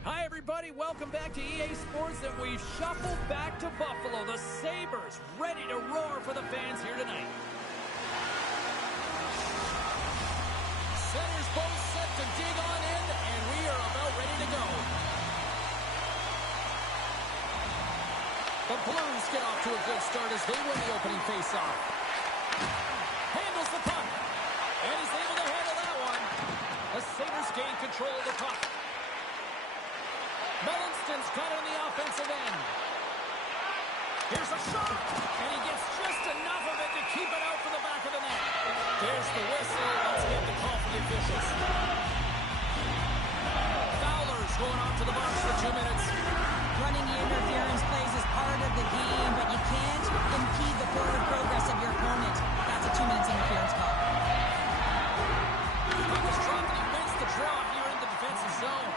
Hi, everybody. Welcome back to EA Sports, and we've shuffled back to Buffalo. The Sabres ready to roar for the fans here tonight. Centers both set to dig on in, and we are about ready to go. The Blues get off to a good start as they win the opening faceoff. Handles the puck, and he's able to handle that one. The Sabres gain control of the puck. Mellinson's got it on the offensive end. Here's a shot, and he gets just enough of it to keep it out from the back of the net. There's the whistle. Let's get the call for the officials. Fowler's going on to the box for 2 minutes. Running the interference plays is part of the game, but you can't impede the forward progress of your opponent. That's a 2-minute interference call. He was dropped, and he wins the draw here in the defensive zone.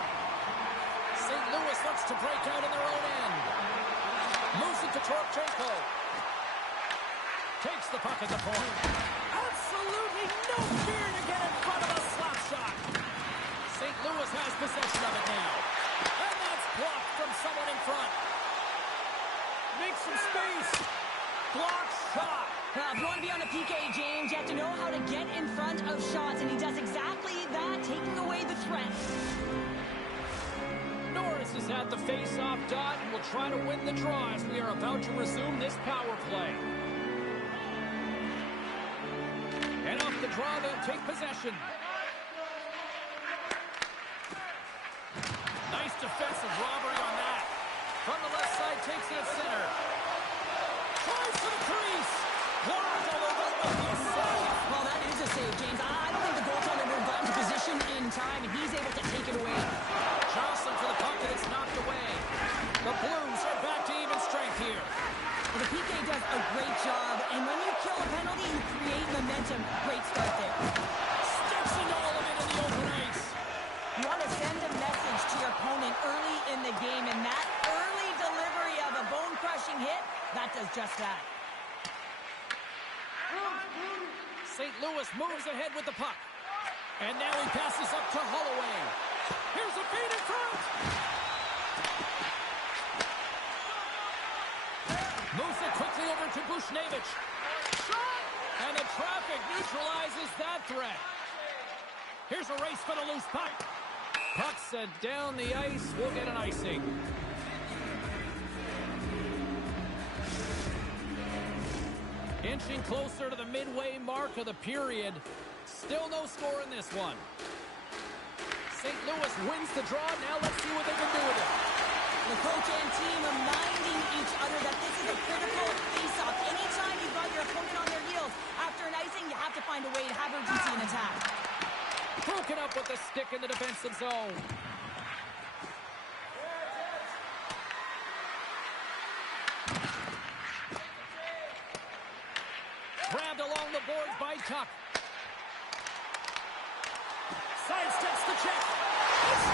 St. Louis looks to break out in their own end. Moves it to Torchenko. Takes the puck at the point. Absolutely no fear to get in front of a slap shot. St. Louis has possession of it now. And that's blocked from someone in front. Makes some space. Blocked shot. If you want to be on a PK, James, you have to know how to get in front of shots, and he does exactly that, taking away the threat. Norris is at the face-off dot and will try to win the draw as we are about to resume this power play. And off the draw, they'll take possession. Nice defensive robbery on that. From the left side, takes it at center. Tries to the crease. Blocked, although that will be a save. Well, that is a save, James. I don't think the goaltender would have gotten to position in time, and he's able to take it away. Charleston for the puck, and it's knocked away. The Blues are back to even strength here. Well, the PK does a great job, and when you kill a penalty, you create momentum. Great start there. Sticks into all of it in the open ice. You want to send a message to your opponent early in the game, and that early delivery of a bone-crushing hit, that does just that. St. Louis moves ahead with the puck. And now he passes up to Holloway. Here's a feed in front. Moves it quickly over to Bushnevich. And the traffic neutralizes that threat. Here's a race for the loose puck. Puck sent down the ice. We'll get an icing. Inching closer to the midway mark of the period. Still no score in this one. St. Louis wins the draw. Now let's see what they can do with it. The coach and team reminding each other that this is a critical face-off. Anytime you've got your opponent on their heels, after an icing, you have to find a way to have urgency in attack. Broken up with the stick in the defensive zone. Grabbed along the boards by Tuck. Sidesteps the check. It's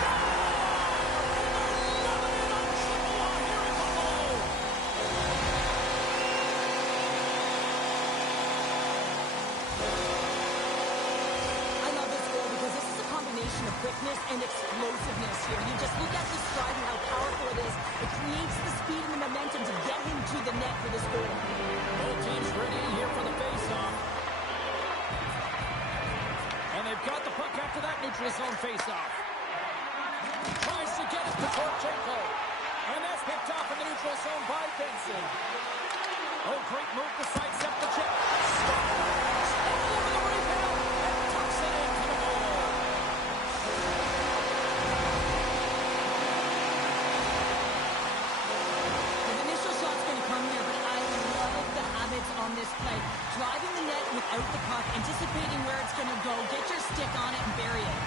of quickness and explosiveness here. You just look at the stride and how powerful it is. It creates the speed and the momentum to get him to the net for this goal. Both teams ready here for the face-off. And they've got the puck after that neutral zone face-off. Tries to get it to Torchenko. And that's picked off in the neutral zone by Benson. Oh, great move to sidestep the check. Stop. Over the rebound. And tucks it in for the goal. On this play, driving the net without the puck, anticipating where it's going to go, get your stick on it and bury it.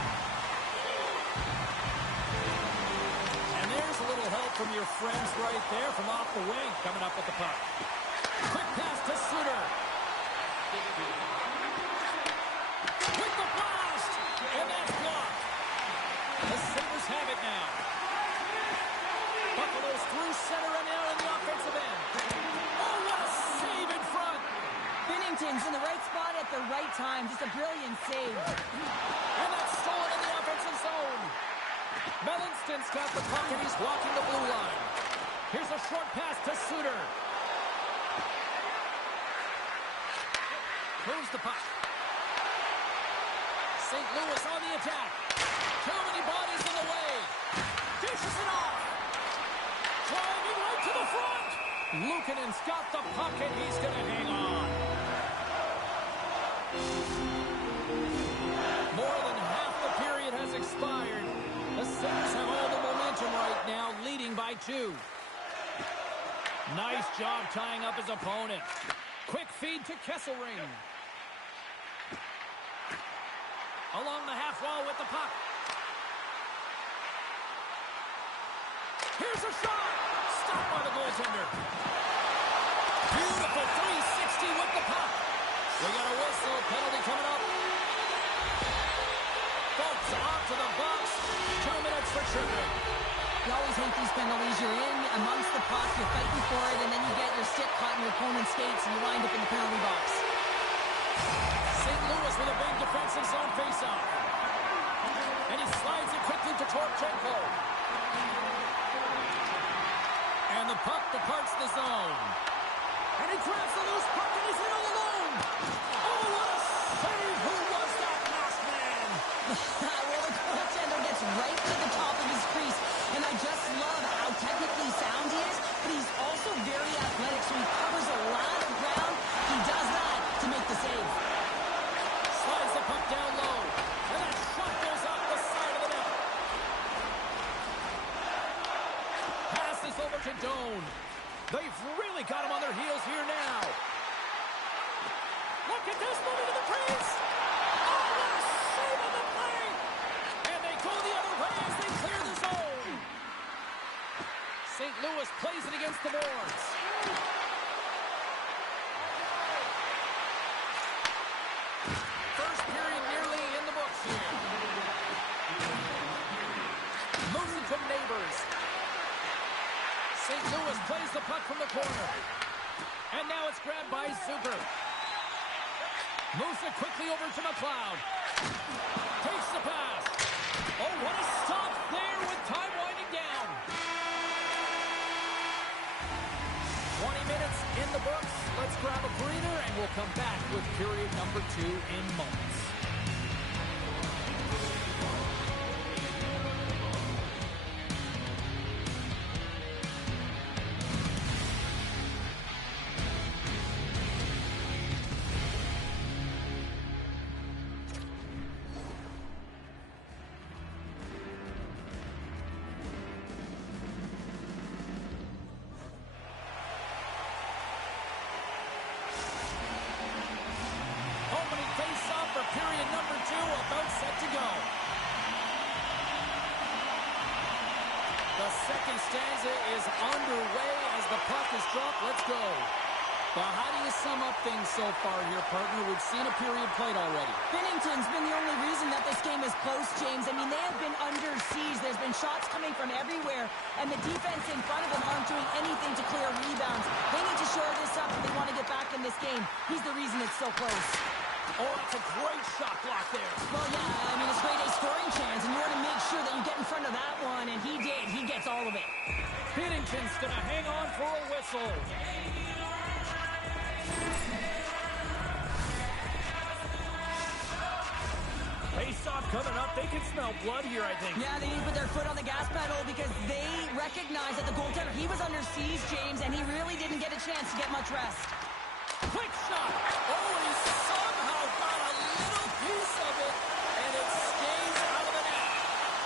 And there's a little help from your friends right there from off the wing, coming up with the puck. Quick pass to Suter. With the blast, and that's blocked. The Sabres have it now. Buffalo's through center and now in the offensive end. Oh, what a save in front. Binnington's in the right spot at the right time. Just a brilliant save. And that's stolen in the offensive zone. Mellanston's got the puck and he's walking the blue line. Here's a short pass to Suter. Moves the puck. St. Louis on the attack. Too many bodies in the way. Dishes it off. Driving right to the front. Luukkonen's got the puck and he's going to hang on. More than half the period has expired. The Sabres have all the momentum right now, leading by 2. Nice job tying up his opponent. Quick feed to Kesselring. Along the half wall with the puck. Here's a shot. Stopped by the goaltender. Beautiful 360 with the puck. We got a whistle. Penalty coming up. Folks, off to the box. 2 minutes for tripping. You always hate these penalties. You're in amongst the puck, you're fighting for it, and then you get your stick caught in your opponent's skates, and you wind up in the penalty box. St. Louis with a big defensive zone faceoff. And he slides it quickly to Torchenko. And the puck departs the zone. And he grabs the loose puck and he's in all alone. Oh, what a save! Who was that masked man? Well, the goaltender gets right to the top of his crease, and I just love how technically sound he is, but he's also very athletic, so he covers a lot of ground. He does that to make the save. Slides the puck down low, and that shot goes off the side of the net. Passes over to Doan. They've really got him on their heels here now. Look at this, moving to the crease. Oh, what a save on the play. And they go the other way as they clear the zone. St. Louis plays it against the boards. First period nearly in the books here. Moves it to Neighbors. St. Louis plays the puck from the corner. And now it's grabbed by Zucker. Moves it quickly over to McLeod. Takes the pass. Oh, what a stop there with time winding down. 20 minutes in the books. Let's grab a breather and we'll come back with period number 2 in moments. Period number 2 about set to go. The second stanza is underway as the puck is dropped. Let's go. Well, how do you sum up things so far here, partner? We've seen a period played already. Binnington's been the only reason that this game is close, James. I mean, they have been under siege. There's been shots coming from everywhere, and the defense in front of them aren't doing anything to clear rebounds. They need to shore this up if they want to get back in this game. He's the reason it's so close. Oh, that's a great shot block there. Well, yeah, I mean, it's grade A scoring chance, and you want to make sure that you get in front of that one, and he did. He gets all of it. Binnington's going to hang on for a whistle. Face-off coming up. They can smell blood here, I think. Yeah, they need to put their foot on the gas pedal because they recognize that the goaltender, he was under siege, James, and he really didn't get a chance to get much rest. Quick shot. Oh, he somehow got a little piece of it, and it stays out of the net.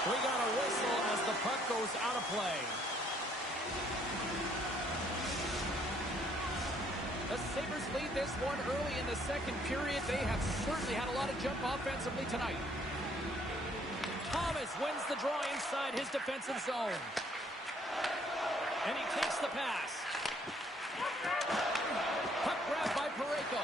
We got a whistle as the puck goes out of play. The Sabres lead this one early in the second period. They have certainly had a lot of jump offensively tonight. Thomas wins the draw inside his defensive zone. And he takes the pass. Puck grab by Parayko.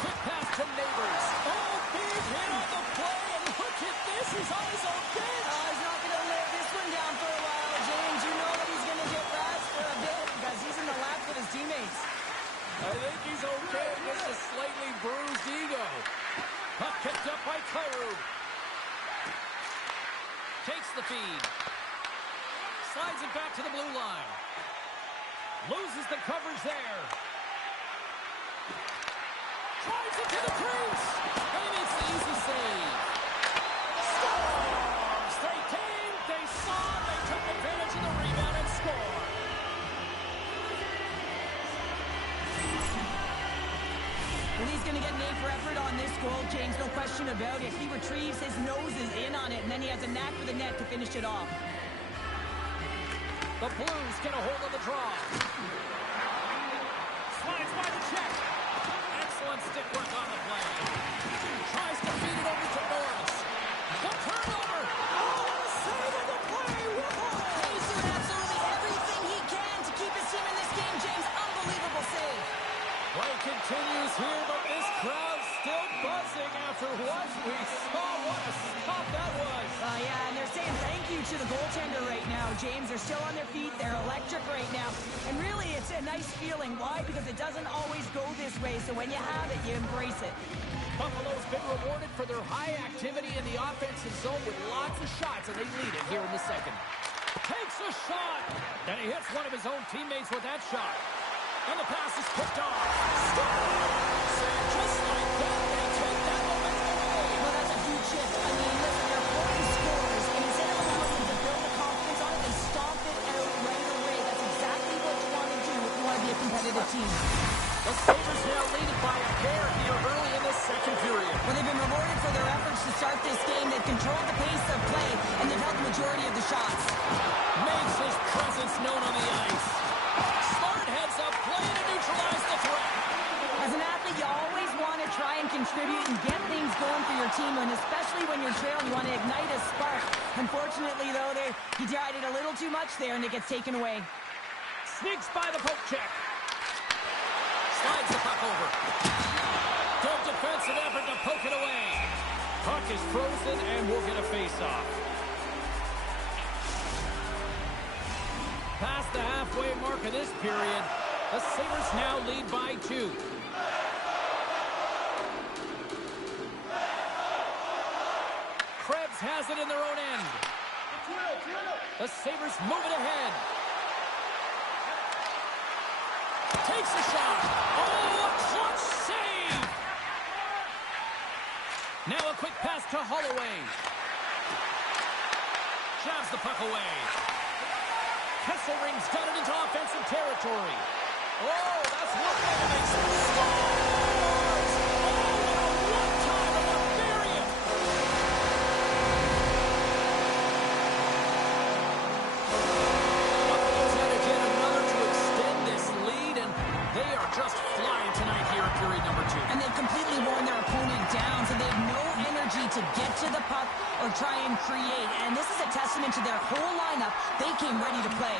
Quick pass to Neighbors. Oh, big hit on the play, and look at this. He's on his own bench. He's not going to lay this one down for a while, James. You know that he's going to get rest for a bit because he's in the laps with his teammates. I think he's okay against a slightly bruised ego. Puck picked up by Kyrou. takes the feed. Slides it back to the blue line. Loses the coverage there. Drives it to the crease. And he makes the easy save. Scores! They came, they saw, they took advantage of the rebound and scored. Well, he's going to get an A for effort on this goal, James, no question about it. He retrieves, his nose is in on it, and then he has a knack for the net to finish it off. The Blues get a hold of the draw. Slides by the check. Excellent stick work on the play. Tries to feed it over to Norris. The turnover. Oh, the save of the play. He's doing absolutely everything he can to keep his team in this game, James. Unbelievable save. Play continues here, but this crowd still buzzing after what we saw. What a stop that was. Yeah, and they're saying thank you to the goaltender right now, James. They're still on their feet. They're electric right now. And really, it's a nice feeling. Why? Because it doesn't always go this way. So when you have it, you embrace it. Buffalo's been rewarded for their high activity in the offensive zone with lots of shots, and they lead it here in the second. Takes a shot. Then he hits one of his own teammates with that shot. And the pass is picked off. Scores! And just like that, they take that momentum away. Well, that's a huge shift. I mean, listen, their opponent scores, and instead of allowing them to build the confidence on it, they stomp it out right away. That's exactly what you want to do if you want to be a competitive team. The Sabres now lead it by a pair here early in the second period. Well, they've been rewarded for their efforts to start this game. They've controlled the pace of play, and they've held the majority of the shots. Makes his presence known on the ice. Smart heads up, play to neutralize the threat. As an athlete, you always want to try and contribute and get things going for your team, and especially when you're trailing, you want to ignite a spark. Unfortunately, though, he tried it a little too much there, and it gets taken away. Sneaks by the poke check. Slides the puck over. Good defensive effort to poke it away. Puck is frozen, and we'll get a face-off. Past the halfway mark of this period, the Sabres now lead by 2. Krebs has it in their own end. The Sabres move it ahead. Takes a shot. Oh, a clutch save! Now a quick pass to Holloway. Jabs the puck away. Kesselring's got it into offensive territory. Oh, that's one way to make some scores! Oh, what a one-time of the Barbarian! Buffalo's had yet another to extend this lead, and they are just flying tonight here in period number 2. And they've completely worn their opponent down, so they have no energy to get to the puck or try and create. And this is a testament to their whole lineup. They came ready to play.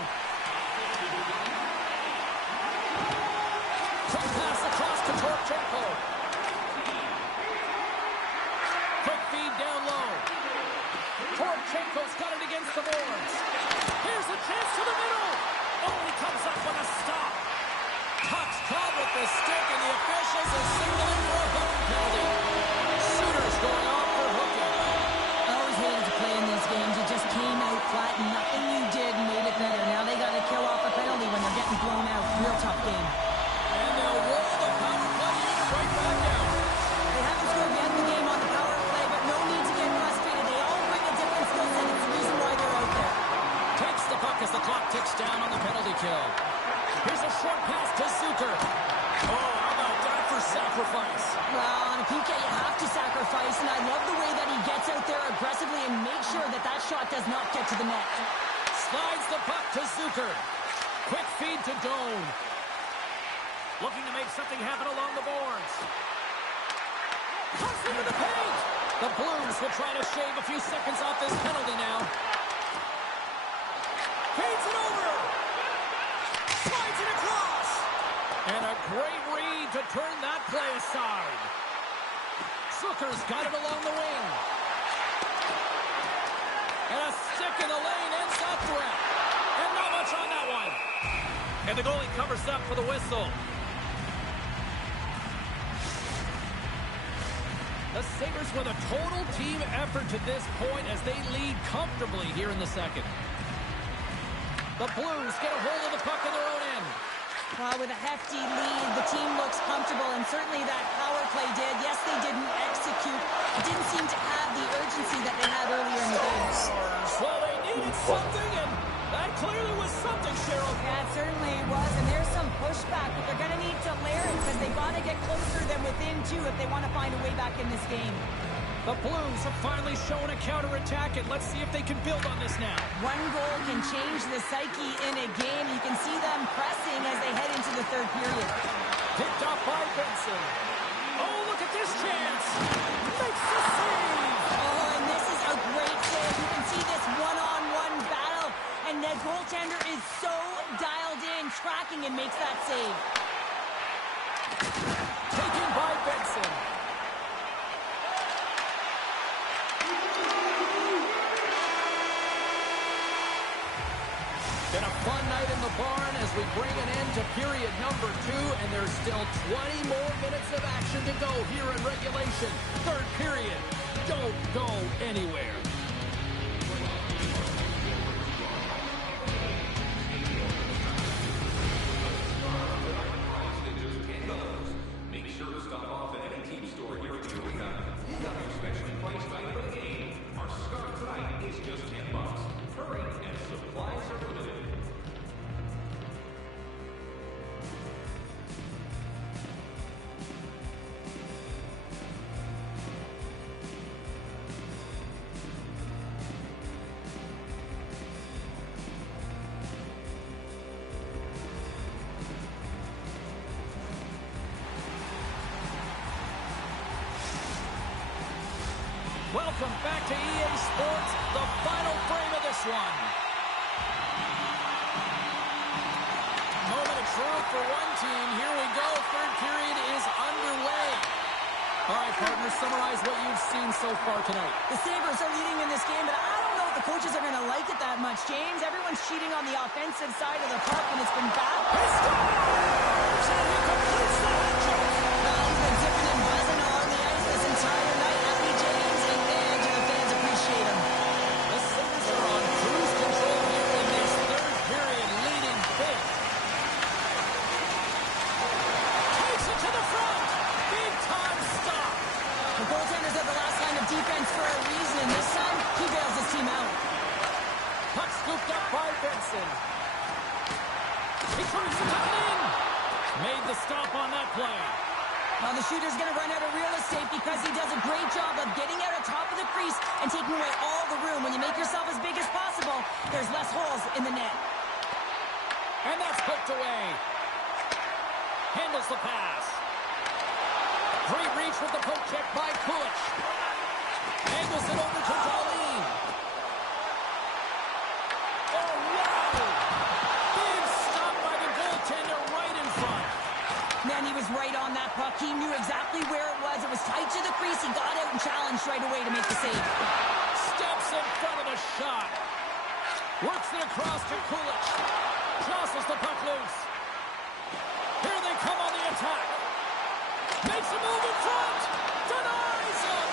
Quick pass across to Torchenko. Quick feed down low. Torchenko's got it against the boards. Here's a chance to the middle. Oh, he comes up with a stop. Puck's caught with the stick, and the officials are signaling for a hooking penalty. Suter's going off for hooking. I always hated to play in these games. You just came out flat, and nothing you did made it better. Now they got to kill off a penalty when they're getting blown out. Real tough game. And they'll roll the power play unit right back out. They haven't scored yet in the game on the power play, but no need to get frustrated. They all bring a different skill set. It's the reason why they're out there. Takes the puck as the clock ticks down on the penalty kill. Here's a short pass to Suter. Oh, how about that for sacrifice? Well, on a PK, you have to sacrifice, and I love the way that he gets out there aggressively and makes sure that that shot does not get to the net. Slides the puck to Suter. Quick feed to Doan. Looking to make something happen along the boards. Cuts into the paint. The Blues will try to shave a few seconds off this penalty now. Feeds it over. Slides it across. And a great read to turn that play aside. Zucker's got it along the wing. And a stick in the lane ends that threat. And not much on that one. And the goalie covers up for the whistle. The Sabres with a total team effort to this point as they lead comfortably here in the second. The Blues get a hold of the puck in their own end. Well, with a hefty lead, the team looks comfortable, and certainly that power play did. Yes, they didn't execute. It didn't seem to have the urgency that they had earlier in the game. Well, they needed something, and that clearly was something, Cheryl. Yeah, it certainly was, and there's some pushback, but they're going to need to layer it because they've got to get closer than within two if they want to find a way back in this game. The Blues have finally shown a counterattack, and let's see if they can build on this now. One goal can change the psyche in a game. You can see them pressing as they head into the third period. Picked up by Benson. Oh, look at this chance. Makes the save. Oh, and this is a great save. You can see this one-on-one battle, and the goaltender is so dialed in, tracking, and makes that save. Taken by Benson. Been a fun night in the barn as we bring an end to period number 2, and there's still 20 more minutes of action to go here in regulation. Third period. Don't go anywhere. Make sure to stop off at any team store here at the arena. Pick up your specially priced item of the game. Our start tonight is just $10. Hurry, and supplies are limited. Welcome back to EA Sports, the final frame of this one. Moment of truth for one team. Here we go. Third period is underway. All right, partners, summarize what you've seen so far tonight. The Sabres are leading in this game, but I don't know if the coaches are going to like it that much, James. Everyone's cheating on the offensive side of the puck, and it's been bad. He scores! And he completes the hat trick. Well, he's been dipping and buzzing on the ice this entire night. Happy James, and fans appreciate him. The Sabres are on cruise control here in this third period, leading big. Takes it to the front. Big time stop. The goaltenders are the last line of defense for a reason. This time, he bails his team out. Puck scooped up by Benson. He tries to come in. Made the stop on that play. Well, the shooter's going to run out of real estate because he does a great job of getting out on top of the crease and taking away all the room. When you make yourself as big as possible, there's less holes in the net. And that's poked away. Handles the pass. Great reach with the poke check by Kulich. Angles it over to Darlene. Oh, wow! Big stop by the goaltender right in front. Man, he was right on that puck. He knew exactly where it was. It was tight to the crease. He got out and challenged right away to make the save. Steps in front of the shot. Works it across to Kulich. Jostles the puck loose. Here they come on the attack. Makes a move in front. Denies him.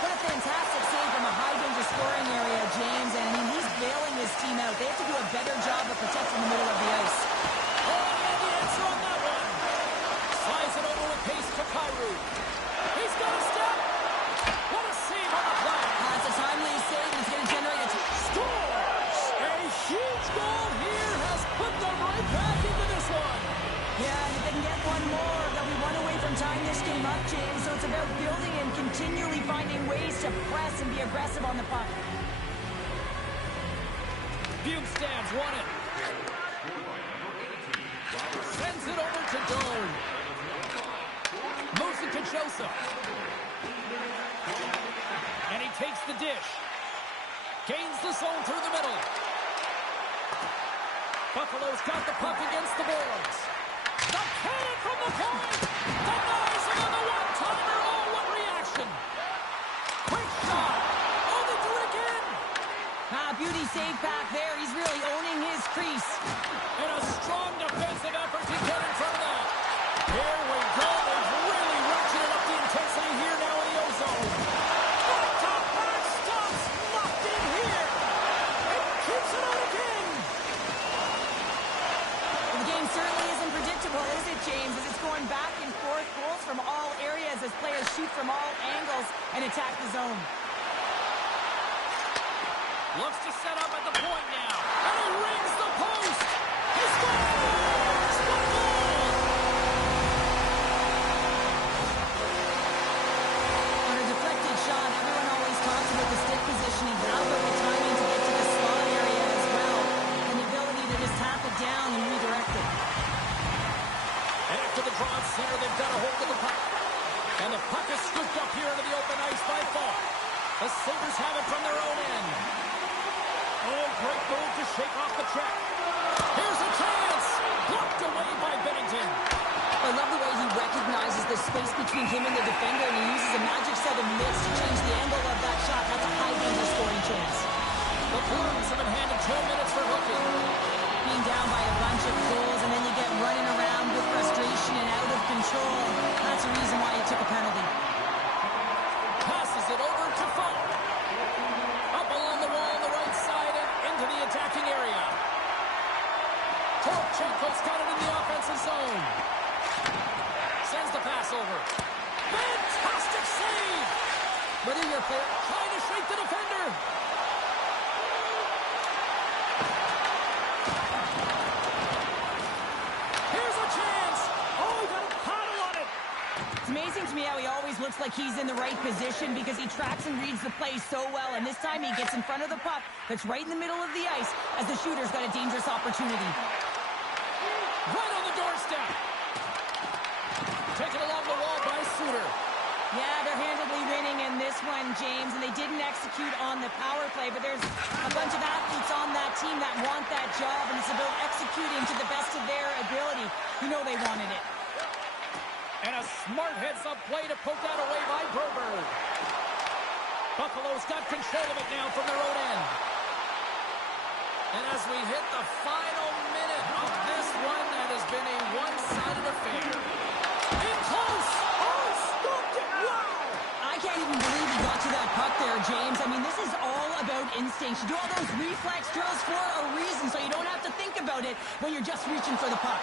What a fantastic save from a high-danger scoring area, James. And, I mean, he's bailing his team out. They have to do a better job of protecting the middle of the ice. Oh, and the answer on that one. Slides it over with pace to Kyrou. He's got a step. What a save on the play. It's a timely save, and it's going to generate a Scores! A huge goal here has put them right back into this one. Yeah, and if they can get one more, they'll be one away from tying this game up, James. So it's about building and continually finding ways to press and be aggressive on the puck. Bukestad's won it. Sends it over to Doan. Moves it to Joseph. And he takes the dish. Gains the zone through the middle. Buffalo's got the puck against the boards. The cannon from the point. Denies him on the one-timer. Oh, what reaction. Quick shot. Oh, the drink in. Beauty save back there. He's really owning his crease. And a strong defensive effort to get in front of that. Here we go. They've really ratcheted up the intensity here now in the ozone. as players shoot from all angles and attack the zone. Looks to set up at the point now. And he rings the post. He scores! What a goal! On a deflected shot, everyone always talks about the stick positioning, but how about the timing to get to the slot area as well, and the ability to just tap it down and redirect it. And after the draw center, they've got a hold of the puck. And the puck is scooped up here into the open ice by Falk. The Sabres have it from their own end. Oh, great move to shake off the check. Here's a chance. Blocked away by Bennington. I love the way he recognizes the space between him and the defender, and he uses a magic 7 mitts to change the angle of that shot. That's a high danger scoring chance. The Blues have been handed 2 minutes for hooking. Being down by a bunch of goals, and then you get running around with frustration and out of control. That's the reason why he took a penalty. Passes it over to Falk. Up along the wall on the right side and into the attacking area. Torchenko's got it in the offensive zone. Sends the pass over. Fantastic save! Whether you're Trying to shake the defender. Here's a chance. Oh, he got a paddle on it. It's amazing to me how he always looks like he's in the right position because he tracks and reads the play so well, and this time he gets in front of the puck that's right in the middle of the ice as the shooter's got a dangerous opportunity. Right on the doorstep. Taken along the wall by Suter. Yeah, they're handedly winning in this one, James, and they didn't execute on the power play, but there's a bunch of athletes on that team that want that job, and it's about executing to the best of their ability. You know they wanted it. And a smart heads-up play to poke that away by Broberg. Buffalo's got control of it now from their own end. And as we hit the final minute of this one, that has been a one-sided affair. In close! Oh, scooped it! Wow! I can't even believe he got to that puck there, James. I mean, this is all about instinct. You do all those reflex drills for a reason, so you don't have to think about it when you're just reaching for the puck.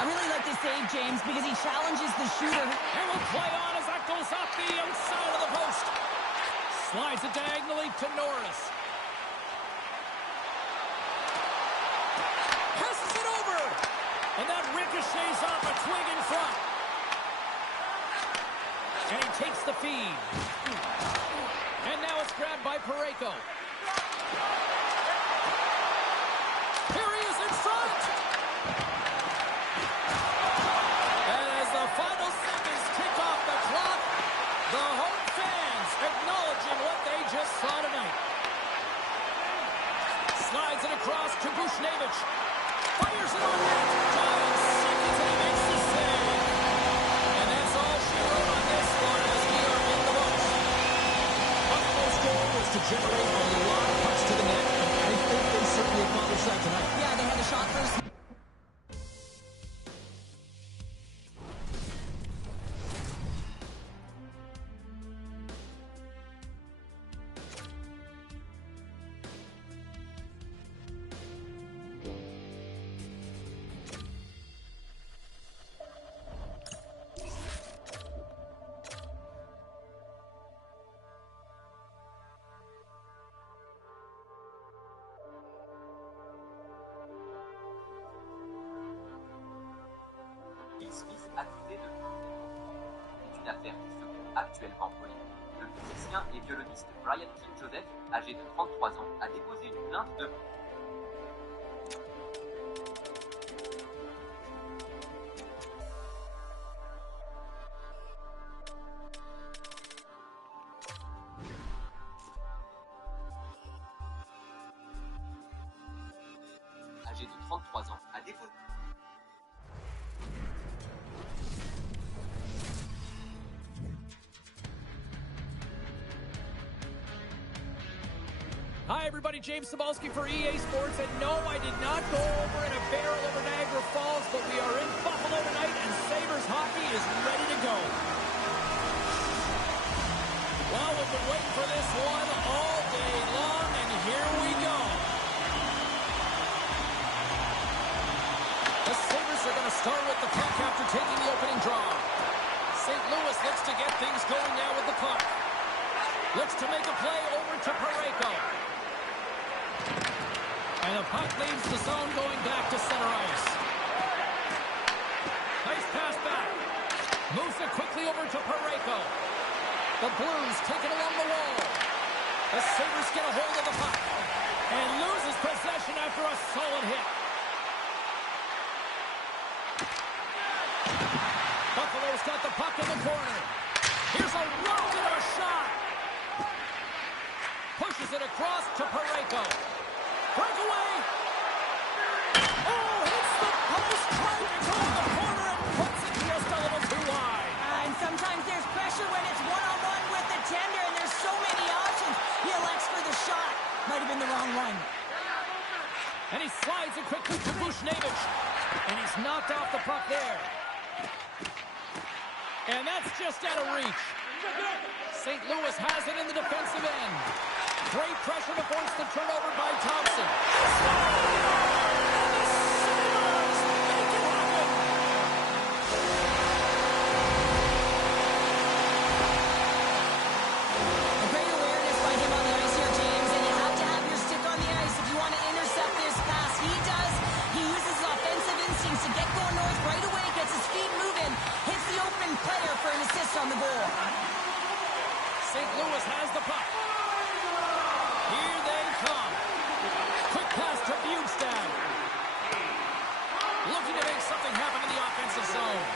I really like this save, James, because he challenges the shooter. And will play on as that goes off the outside of the post. Slides it diagonally to Norris. Passes it over. And that ricochets off a twig in front. And he takes the feed. And now it's grabbed by Parayko. Here he is in front. And as the final seconds tick off the clock, the home fans acknowledging what they just saw tonight. Slides it across to Bushnevich. Fires it on net. Giants seconds and he makes the save. And that's all she wrote on this one as we are in the books. Buffalo's goal was to generate a lot of pucks to the net. I think they certainly accomplished that tonight. Yeah, they had a shot first. Smith accusé de c'est une affaire qui secoue actuellement Hollywood. Le musicien et violoniste Brian King Joseph, âgé de 33 ans, a déposé une plainte de âgé de 33 ans, a déposé Hi, everybody. James Cebulski for EA Sports. And no, I did not go over in a barrel over Niagara Falls, but we are in Buffalo tonight, and Sabres hockey is ready to go. Well, we've been waiting for this one all day long, and here we go. The Sabres are going to start with the puck after taking the opening draw. St. Louis looks looks to get things going now with the puck. Looks to make a play over to Parayko. And the puck leaves the zone going back to center ice. Nice pass back. Moves it quickly over to Parayko. The Blues take it along the wall. The Sabres get a hold of the puck and loses possession after a solid hit. Buffalo's got the puck in the corner. Here's a rocket of a shot. Pushes it across to Parayko. Breakaway. Oh, hits the post, trying to go in the corner and puts it just a little too wide. And sometimes there's pressure when it's one-on-one with the tender, and there's so many options. He elects for the shot. Might have been the wrong one. And he slides it quickly to Bushnevich. And he's knocked off the puck there. And that's just out of reach. St. Louis has it in the defensive end. Great pressure to force the turnover by Thompson. A great awareness by him on the ice here, James, and you have to have your stick on the ice if you want to intercept this pass. He does. He uses his offensive instincts to get going north right away, gets his feet moving, hits the open player for an assist on the goal. St. Louis has the puck. Here they come. Quick pass to Bjugstad. Looking to make something happen in the offensive zone.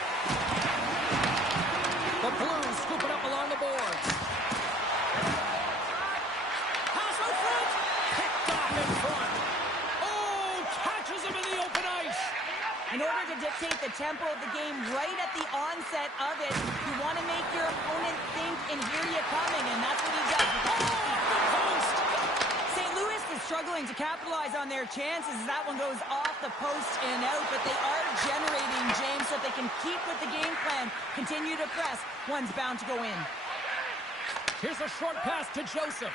The Blues scoop it up along the boards. Pass out front. Picked off in front. Oh, catches him in the open ice. In order to dictate the tempo of the game right at the onset of it, you want to make your opponent think and hear you coming, and that's what he does. St. Louis is struggling to capitalize on their chances as that one goes off the post and out, but they are generating, James, so that they can keep with the game plan, continue to press. One's bound to go in. Here's a short pass to Joseph.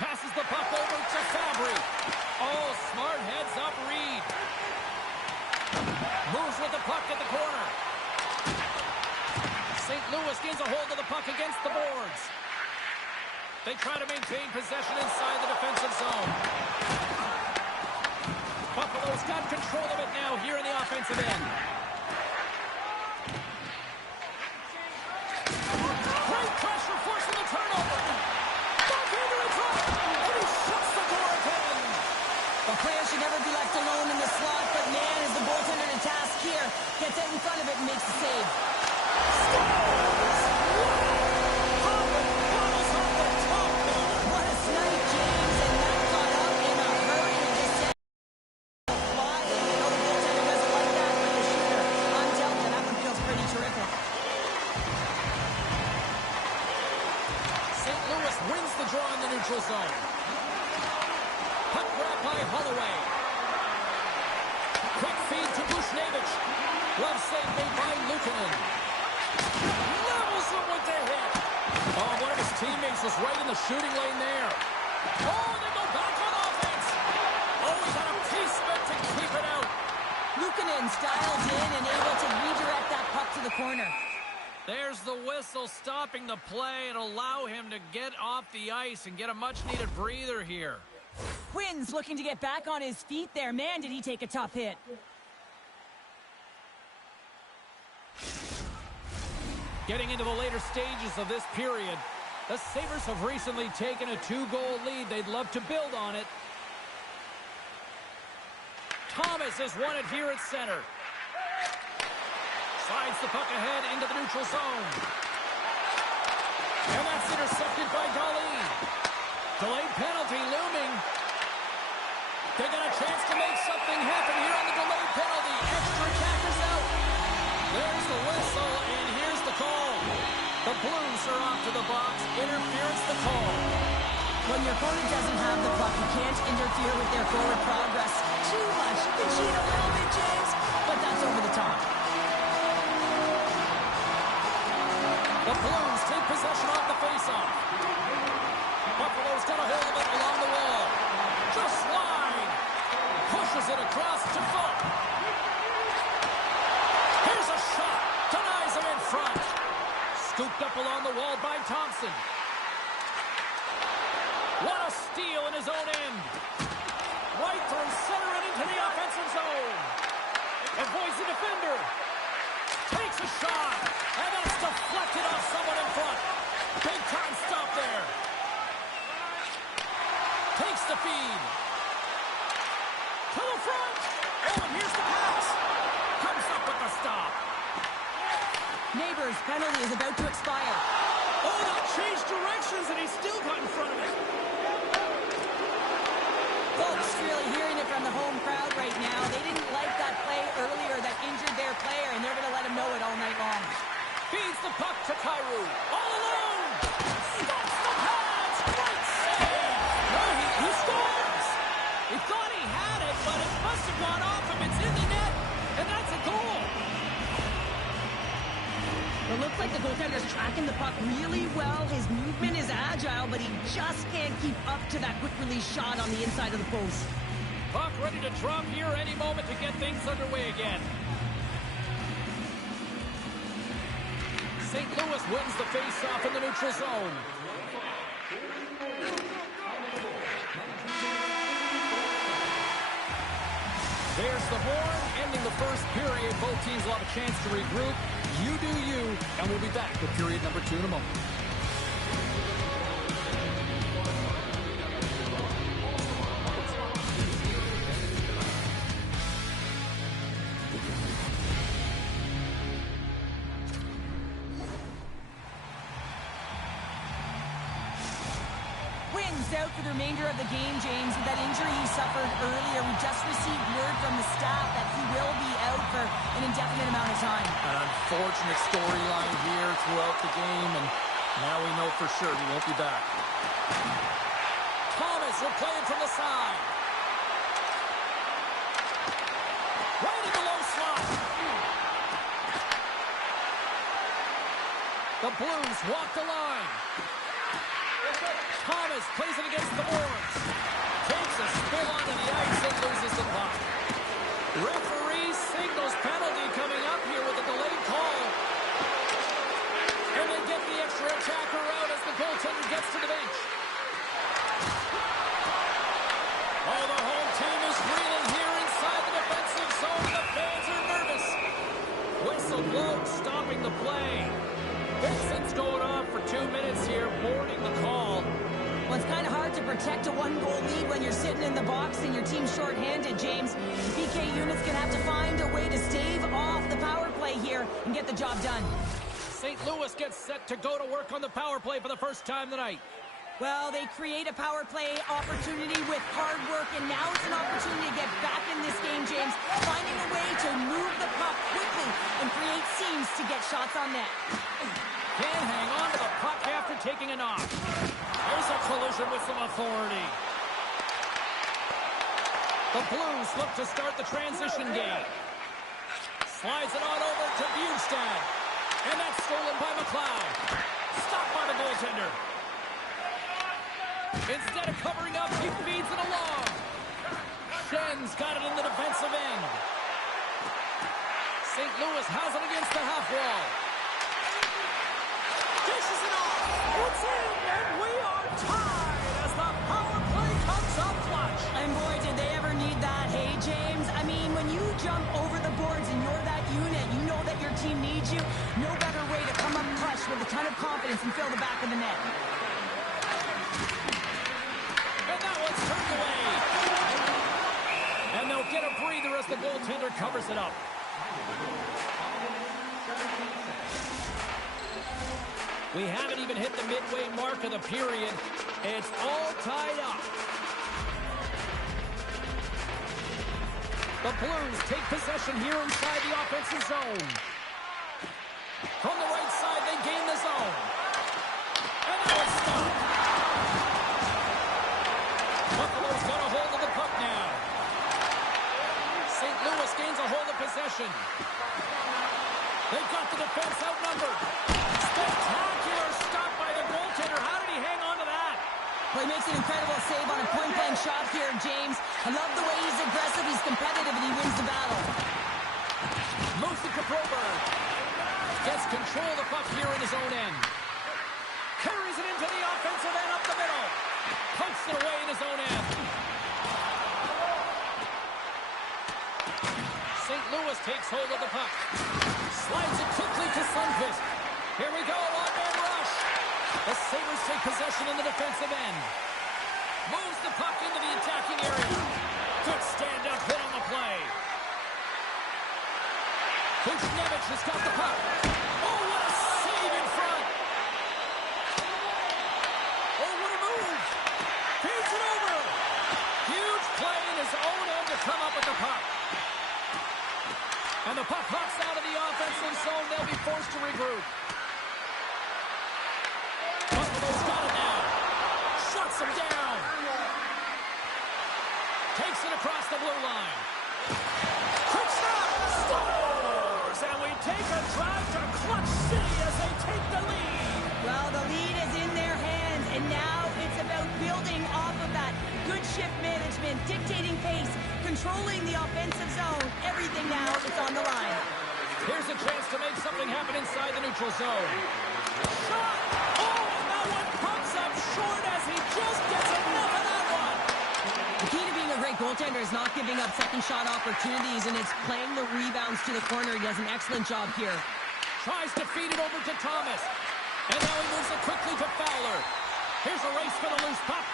Passes the puck over to Fabry. Oh, smart heads up Reed. Moves with the puck at the corner. St. Louis gains a hold of the puck against the boards. They try to maintain possession inside the defensive zone. Buffalo's got control of it now here in the offensive end. Great pressure forcing the turnover. Back into the top, and he shuts the door again. The player should never be left alone in the slot, but man, is the goaltender to task here. Gets out in front of it and makes the save. What a snipe, James, and that got up in a hurry and just sent it flying. You know the goaltender doesn't like that, but the shooter, I'm telling you, that one feels pretty terrific. St. Louis wins the draw in the neutral zone. Puck grab by Holloway. Quick feed to Bushnevich. Glove save made by Luukkonen. Levels him with the hit. Oh, one of his teammates was right in the shooting lane there. Oh, they go back on offense. Oh, he's got a piece of it to keep it out. Luukkonen's dialed in and able to redirect that puck to the corner. There's the whistle stopping the play and allow him to get off the ice and get a much-needed breather here. Quinn's looking to get back on his feet there. Man, did he take a tough hit. Getting into the later stages of this period, the Sabres have recently taken a 2-goal lead. They'd love to build on it. Thomas has won it here at center. Slides the puck ahead into the neutral zone. And that's intercepted by Dahlin. Delayed penalty looming. They got a chance to make something happen here on the delayed penalty. Extra attackers out. There's the whistle, and here's the call. The Blues are off to the box. Interference the call. When your opponent doesn't have the puck, you can't interfere with their forward progress. Too much. You can cheat a little bit, James, but that's over the top. The Blues take possession off the faceoff. Buffalo's got a hold of it along the wall. Just wide. Pushes it across to Foot. Here's a shot. Denies him in front. Scooped up along the wall by Thompson. What a steal in his own end. Right through center and into the offensive zone. Avoids the defender. Takes a shot. And that's deflected off someone in front. Big time stop there. Takes the feed. To the front. Oh, and here's the pass. Comes up with the stop. Neighbors' penalty is about to expire. Oh, that changed directions, and he still got in front of it. Folks really hearing it from the home crowd right now. They didn't like that play earlier that injured their player, and they're going to let him know it all night long. Feeds the puck to Kyrou. All alone. Stops the pass. Great save. No, he scores. He thought he had it, but it must have gone off him. It's in the net, and that's a goal. It looks like the goaltender's tracking the puck really well. His movement is agile, but he just can't keep up to that quick release shot on the inside of the post. Puck ready to drop here any moment to get things underway again. St. Louis wins the face-off in the neutral zone. There's the horn, ending the first period. Both teams will have a chance to regroup. You do you, and we'll be back with period number 2 in a moment. Wins out for the remainder of the game, James. With that injury he suffered earlier, we just received word from the staff that he will be out for an indefinite amount of time. An unfortunate storyline here throughout the game, and now we know for sure he won't be back. Thomas will play it from the side. Right in the low slot. The Blues walk the line. Thomas plays it against the boards. Takes a spill onto the ice and loses the puck. Referee signals penalty coming up here with a delayed call. And they get the extra attacker out as the goaltender gets to the bench. Oh, the home team is reeling here inside the defensive zone. The fans are nervous. Whistle blows, stopping the play. Vincent's going off for 2 minutes here, boarding the call. Well, it's kind of hard to protect a one-goal lead when you're sitting in the box and your team's shorthanded, James. PK unit's going to have to find a way to stave off the power play here and get the job done. St. Louis gets set to go to work on the power play for the first time tonight. Well, they create a power play opportunity with hard work, and now it's an opportunity to get back in this game, James, finding a way to move the puck quickly and create seams to get shots on net. Can't hang on to the puck after taking a knock. There's a collision with some authority. The Blues look to start the transition game. Slides it on over to Bustad. And that's stolen by McLeod. Stopped by the goaltender. Instead of covering up, he feeds it along. Schen's got it in the defensive end. St. Louis has it against the half wall. Dishes it off. It's in, and we are tied as the power play comes up clutch. And boy, did they ever need that. Hey, James, I mean, when you jump over the boards and you're that unit, you know that your team needs you. No better way to come up clutch with a ton of confidence and fill the back of the net. And that one's turned away. And they'll get a breather as the goaltender covers it up. We haven't even hit the midway mark of the period. It's all tied up. The Blues take possession here inside the offensive zone. From the right side, they gain the zone. And now it's stopped. Buffalo's got a hold of the puck now. St. Louis gains a hold of possession. They've got the defense outnumbered. Spectacular stop by the goaltender. How did he hang on to that? Well, he makes an incredible save on a point-blank shot here, James. I love the way he's aggressive, he's competitive, and he wins the battle. Moves it to Broberg. Gets control of the puck here in his own end. Carries it into the offensive end up the middle. Pokes it away in his own end. St. Louis takes hold of the puck. Slides it quickly to Sundqvist. Here we go, one-man rush. The Sabres take possession in the defensive end. Moves the puck into the attacking area. Good stand-up hit on the play. Buchnevich has got the puck. Oh, what a save in front. Oh, what a move. Feeds it over. Huge play in his own end to come up with the puck. And the puck hops out of the offensive zone. They'll be forced to regroup. Buffalo's got it now. Shuts him down. Takes it across the blue line. Quick stop. Scores! And we take a drive to Clutch City as they take the lead. Well, the lead is in their hands, and now it's about building off of that. Good shift management, dictating pace, controlling the offensive zone. Everything now is on the line. Here's a chance to make something happen inside the neutral zone. Shot! Oh, and that one comes up short as he just gets enough of that one. The key to being a great goaltender is not giving up second shot opportunities, and it's playing the rebounds to the corner. He does an excellent job here. Tries to feed it over to Thomas. And now he moves it quickly to Fowler. Here's a race for the loose puck.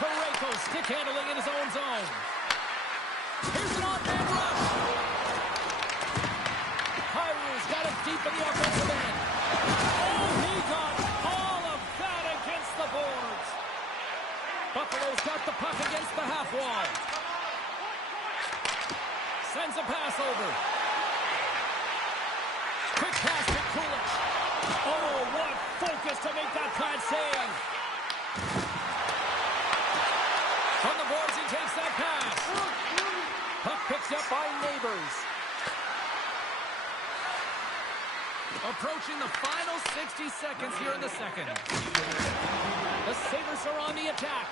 Parayko stick handling in his own zone. Here's an on-man rush. Kyrie's got it deep in the offensive end. Oh, he got all of that against the boards. Buffalo's got the puck against the half wall. Sends a pass over. Quick pass to Kulich. Oh, what focus to make that bad save. From the boards, he takes that pass. Puck picked up by Neighbors. Approaching the final 60 seconds here in the second. The Sabres are on the attack.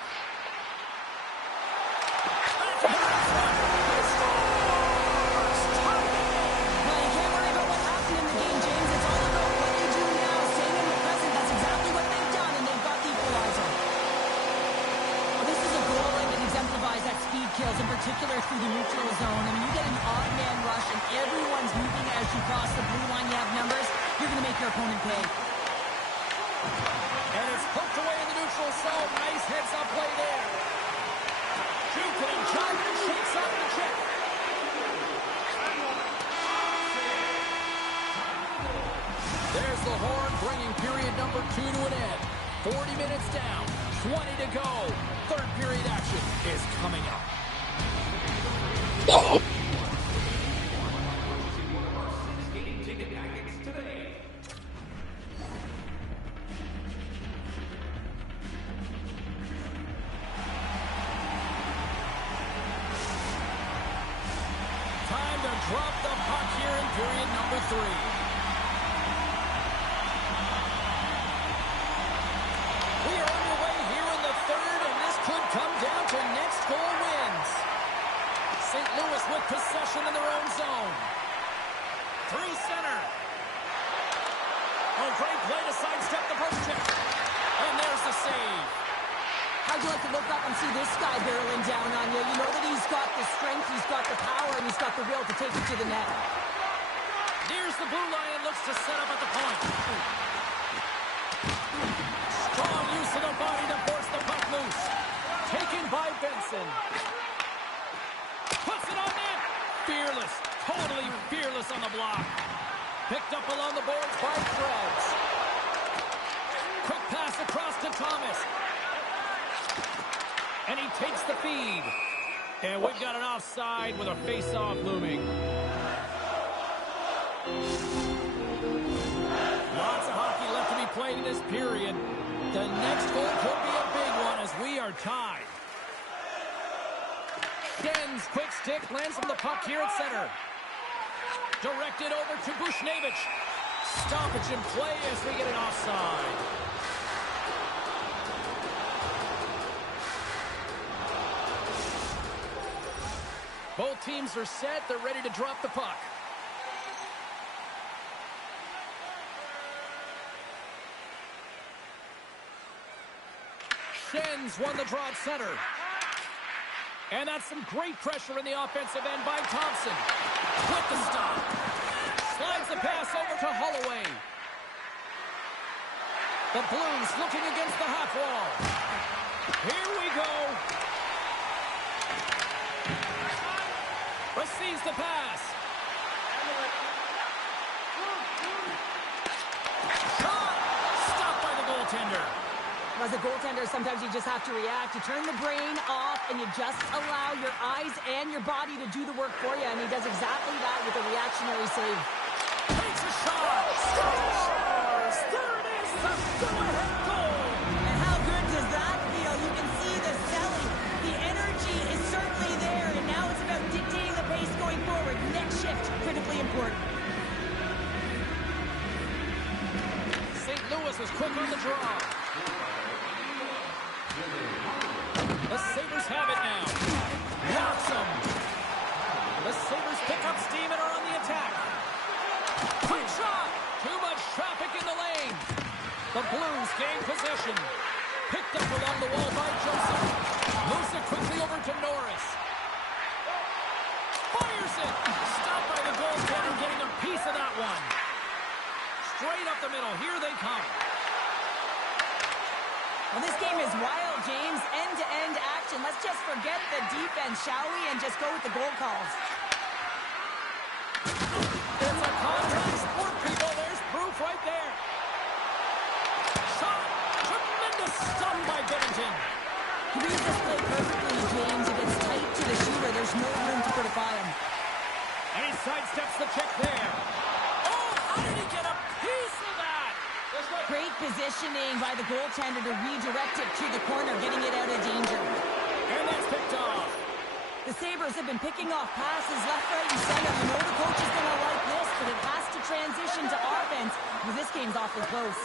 Kills, in particular through the neutral zone. I mean, you get an odd-man rush and everyone's moving as you cross the blue line. You have numbers. You're going to make your opponent pay. And it's poked away in the neutral zone. Nice heads-up play there. Jukin and Johnson shakes off the check. There's the horn, bringing period number 2 to an end. 40 minutes down, 20 to go. Third period action is coming up. Time to drop the puck here in period number 3. We are underway here in the third, and this could come down to next goal wins. St. Louis with possession in their own zone. Through center. Oh, great play to sidestep the post check. And there's the save. How'd you like to look up and see this guy barreling down on you? You know that he's got the strength, he's got the power, and he's got the will to take it to the net. Nears the blue line and looks to set up at the point. Strong use of the body to force the puck loose. Taken by Benson. Puts it on net. Fearless. Totally fearless on the block. Picked up along the boards by Krebs. Quick pass across to Thomas. And he takes the feed. And we've got an offside with a face-off looming. Lots of hockey left to be played in this period. The next goal could be a big one as we are tied. Den's quick stick lands from the puck here at center. Directed over to Buchnevich. Stoppage in play as we get an offside. Both teams are set. They're ready to drop the puck. Schen's won the draw at center. And that's some great pressure in the offensive end by Thompson. With the stop. Slides the pass over to Holloway. The Blues looking against the half wall. Here we go. Receives the pass. Shot! Stopped by the goaltender. As a goaltender, sometimes you just have to react. You turn the brain off, and you just allow your eyes and your body to do the work for you, and he does exactly that with a reactionary save. Takes a shot! Scores! There it is! The go-ahead goal! And how good does that feel? You can see the selling. The energy is certainly there, and now it's about dictating the pace going forward. Next shift, critically important. St. Louis is quick on the draw. The Sabres have it now. Knocks them. The Sabres pick up steam and are on the attack. Quick shot. Too much traffic in the lane. The Blues gain possession. Picked up along the wall by Joseph. Moves it quickly over to Norris. Fires it. Stopped by the goaltender, getting a piece of that one. Straight up the middle. Here they come. Well, this game is wild, James. End-to-end action. Let's just forget the defense, shall we? And just go with the goal calls. It's a contact sport, people. There's proof right there. Shot. Tremendous stun by Bennington. He reads this play perfectly, James. It gets tight to the shooter. There's no room to put it by him. And he sidesteps the check there. Oh, how did he get a piece of that? Great positioning by the goaltender to redirect it to the corner, getting it out of danger. And that's picked off. The Sabres have been picking off passes left, right, and center. You know the coach is going to like this, but it has to transition to offense because this game's awfully close.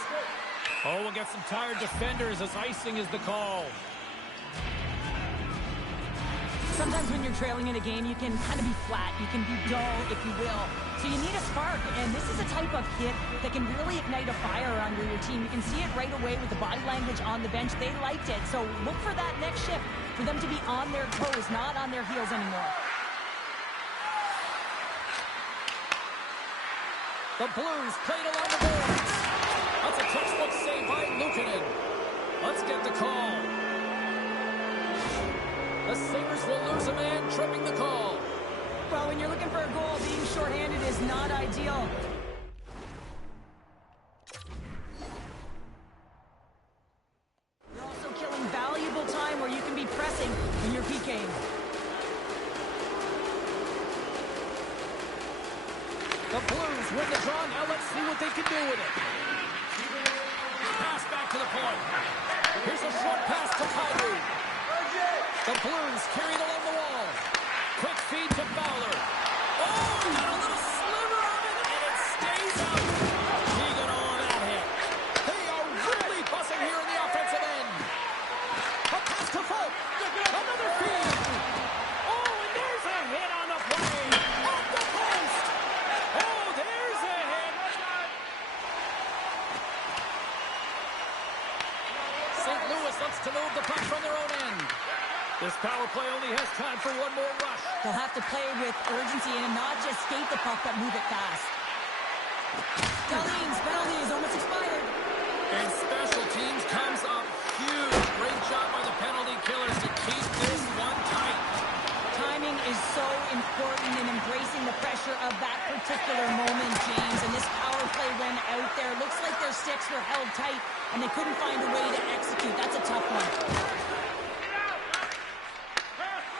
Oh, we'll get some tired defenders as icing is the call. Sometimes when you're trailing in a game, you can kind of be flat. You can be dull, if you will. So you need a spark, and this is a type of hit that can really ignite a fire under your team. You can see it right away with the body language on the bench. They liked it. So look for that next shift, for them to be on their toes, not on their heels anymore. The Blues played along the boards. That's a textbook save by Luukkonen. Let's get the call. The Sabres will lose a man, tripping the call. Well, when you're looking for a goal, being shorthanded is not ideal. You're also killing valuable time where you can be pressing in your PK. The Blues win the draw. Now let's see what they can do with it. Pass back to the point. Here's a short pass to Kyrou. The Blues carried along the wall. Quick feed to Fowler. Oh, got a little sliver of it, and it stays out. Keegan on that hit. They are really buzzing here in the offensive end. A pass to Folk. Another feed. Oh, and there's a hit on the play. Off the post. Oh, there's a hit. St. Louis looks to move the puck from their own end. This power play only has time for one more rush. They'll have to play with urgency and not just skate the puck, but move it fast. Dahlin's penalty is almost expired. And special teams comes up huge. Great job by the penalty killers to keep this one tight. Timing is so important in embracing the pressure of that particular moment, James. And this power play when out there, looks like their sticks were held tight and they couldn't find a way to execute. That's a tough one.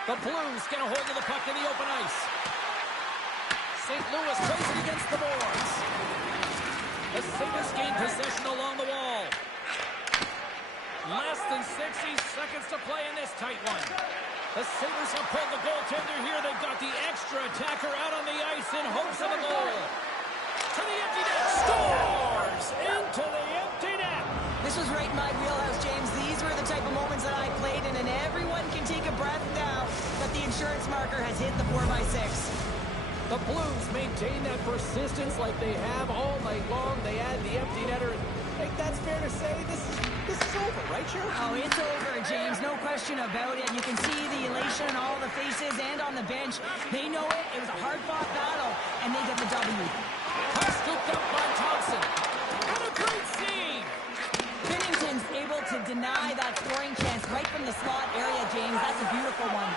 The Blues get a hold of the puck in the open ice. St. Louis plays it against the boards. The Sabres gain possession along the wall. Less than 60 seconds to play in this tight one. The Sabres have pulled the goaltender here. They've got the extra attacker out on the ice in hopes of a goal. To the empty net. Scores! Into the empty net. This was right in my wheelhouse, James. These were the type of moments that I played in, and everyone can take a breath now that the insurance marker has hit the 4x6. The Blues maintain that persistence like they have all night long. They add the empty netter. I think that's fair to say. This is over, right, Cheryl? Oh, it's over, question about it. You can see the elation on all the faces and on the bench. They know it. It was a hard-fought battle, and they get the W. Scooped up by Thompson. What a great save! Binnington's able to deny that scoring chance right from the slot area, James. That's a beautiful one.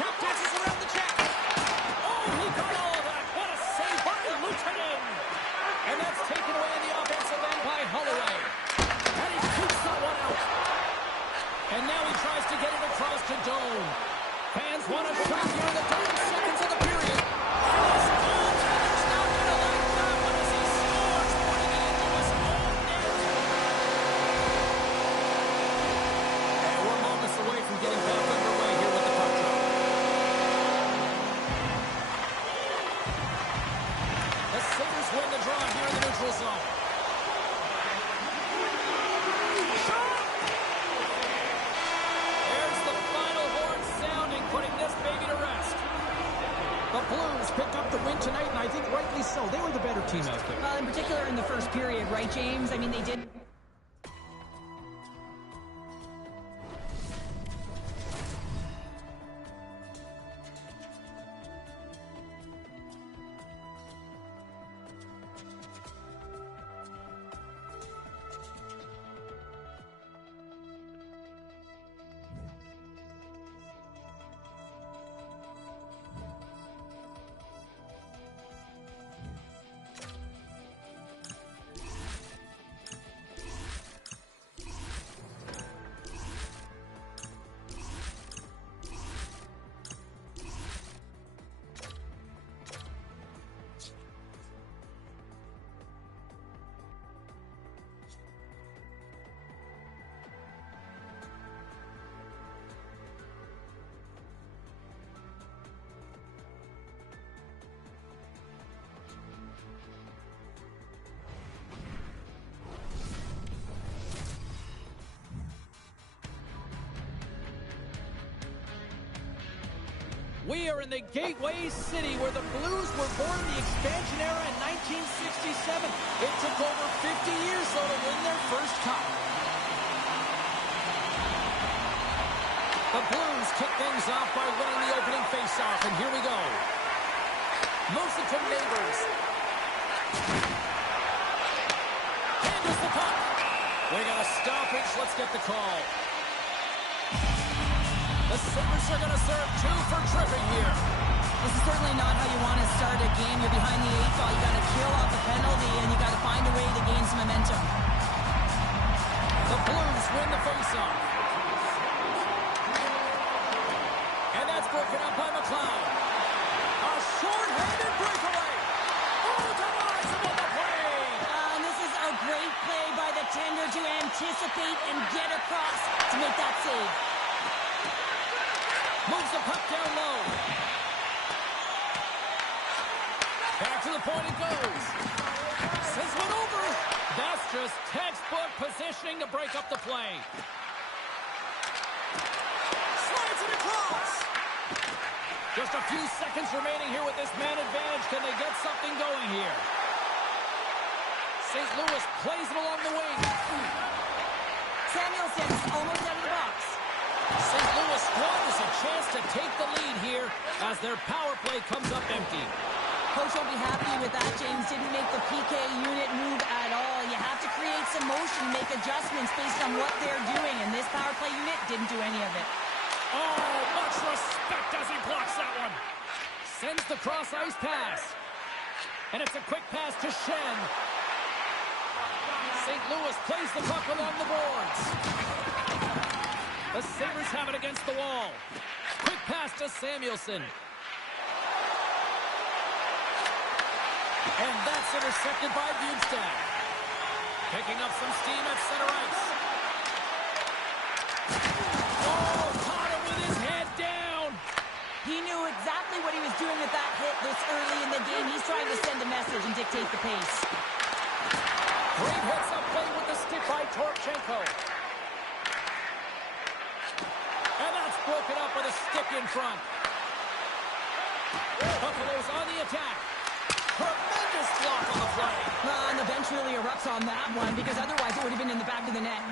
Tap dances around the check. Oh, he got all of that. What a save by Lieutenant. And that's taken away in the offensive end by Holloway. And he keeps that one out. And now he tries to get it across to Doan. Fans want a shot here in the 30 seconds of the period. And his goaltender's not going to like that one as he scores, putting it into his own net. And we're moments away from getting back underway here with the puck drop. The Sabres win the draw here in the neutral zone. There's the final horn sounding, putting this baby to rest. The Blues pick up the win tonight, and I think rightly so. They were the better team out there. Well, in particular in the first period, right, James? I mean, they did... We are in the Gateway City where the Blues were born in the expansion era in 1967. It took over 50 years, though, to win their first cup. The Blues kick things off by winning the opening faceoff, and here we go. Moves it to Neighbors. Handles the puck. We got a stoppage. Let's get the call. The Sabres are going to serve two for tripping here. This is certainly not how you want to start a game. You're behind the eight ball. You got to kill off a penalty, and you got to find a way to gain some momentum. The Blues win the faceoff. And that's broken up by McLeod. A short-handed breakaway. Oh, demise above the play. And this is a great play by the tender to anticipate and get across to make that save. Moves the puck down low. Back to the point it goes. Sends one over. That's just textbook positioning to break up the play. Slides it across. Just a few seconds remaining here with this man advantage. Can they get something going here? St. Louis plays it along the wing. Samuelson's almost out of the box. St. Louis squanders a chance to take the lead here as their power play comes up empty. Coach won't be happy with that. James didn't make the PK unit move at all. You have to create some motion, make adjustments based on what they're doing, and this power play unit didn't do any of it. Oh, much respect as he blocks that one. Sends the cross-ice pass. And it's a quick pass to Shen. St. Louis plays the puck along the boards. The Sabres have it against the wall. Quick pass to Samuelson. And that's intercepted by Bjugstad. Picking up some steam at center ice. Oh, caught him with his head down. He knew exactly what he was doing with that hit this early in the game. He's trying to send a message and dictate the pace. Great hits up play with the stick by Torchenko. And that's broken up with a stick in front. Buffalo's on the attack. Tremendous block on the play. And the bench really erupts on that one because otherwise it would have been in the back of the net.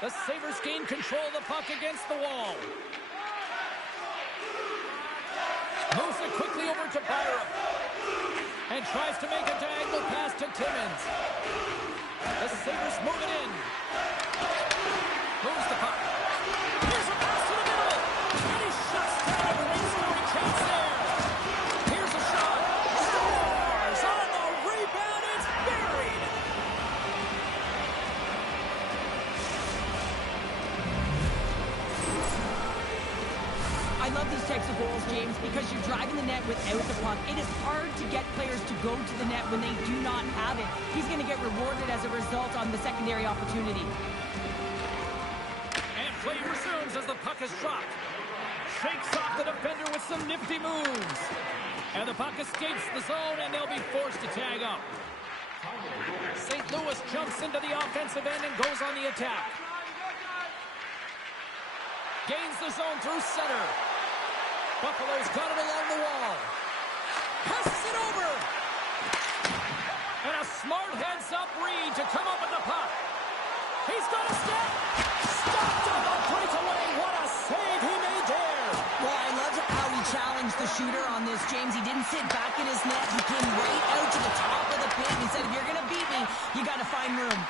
The Sabres gain control of the puck against the wall. Moves it quickly over to Byram. And tries to make a diagonal pass to Timmins. The Sabres move it in. Moves the puck. Here's a pass to the middle. And he shuts down the ring scoring chance there. Here's a shot. Scores on the rebound. It's buried. I love these types of goals, James, because you're driving the net without the puck. It is hard to get players to go to the net when they do not have it. He's going to get rewarded as a result on the secondary opportunity. And play resumes as the puck is dropped. Shakes off the defender with some nifty moves. And the puck escapes the zone, and they'll be forced to tag up. St. Louis jumps into the offensive end and goes on the attack. Gains the zone through center. Buffalo's got it along the wall. Passes it over. And a smart heads-up read to come up with the puck. He's got a step. Stopped on the breakaway. What a save he made there. Well, I love how he challenged the shooter on this, James. He didn't sit back in his net. He came right out to the top of the pit and said, if you're going to beat me, you got to find room.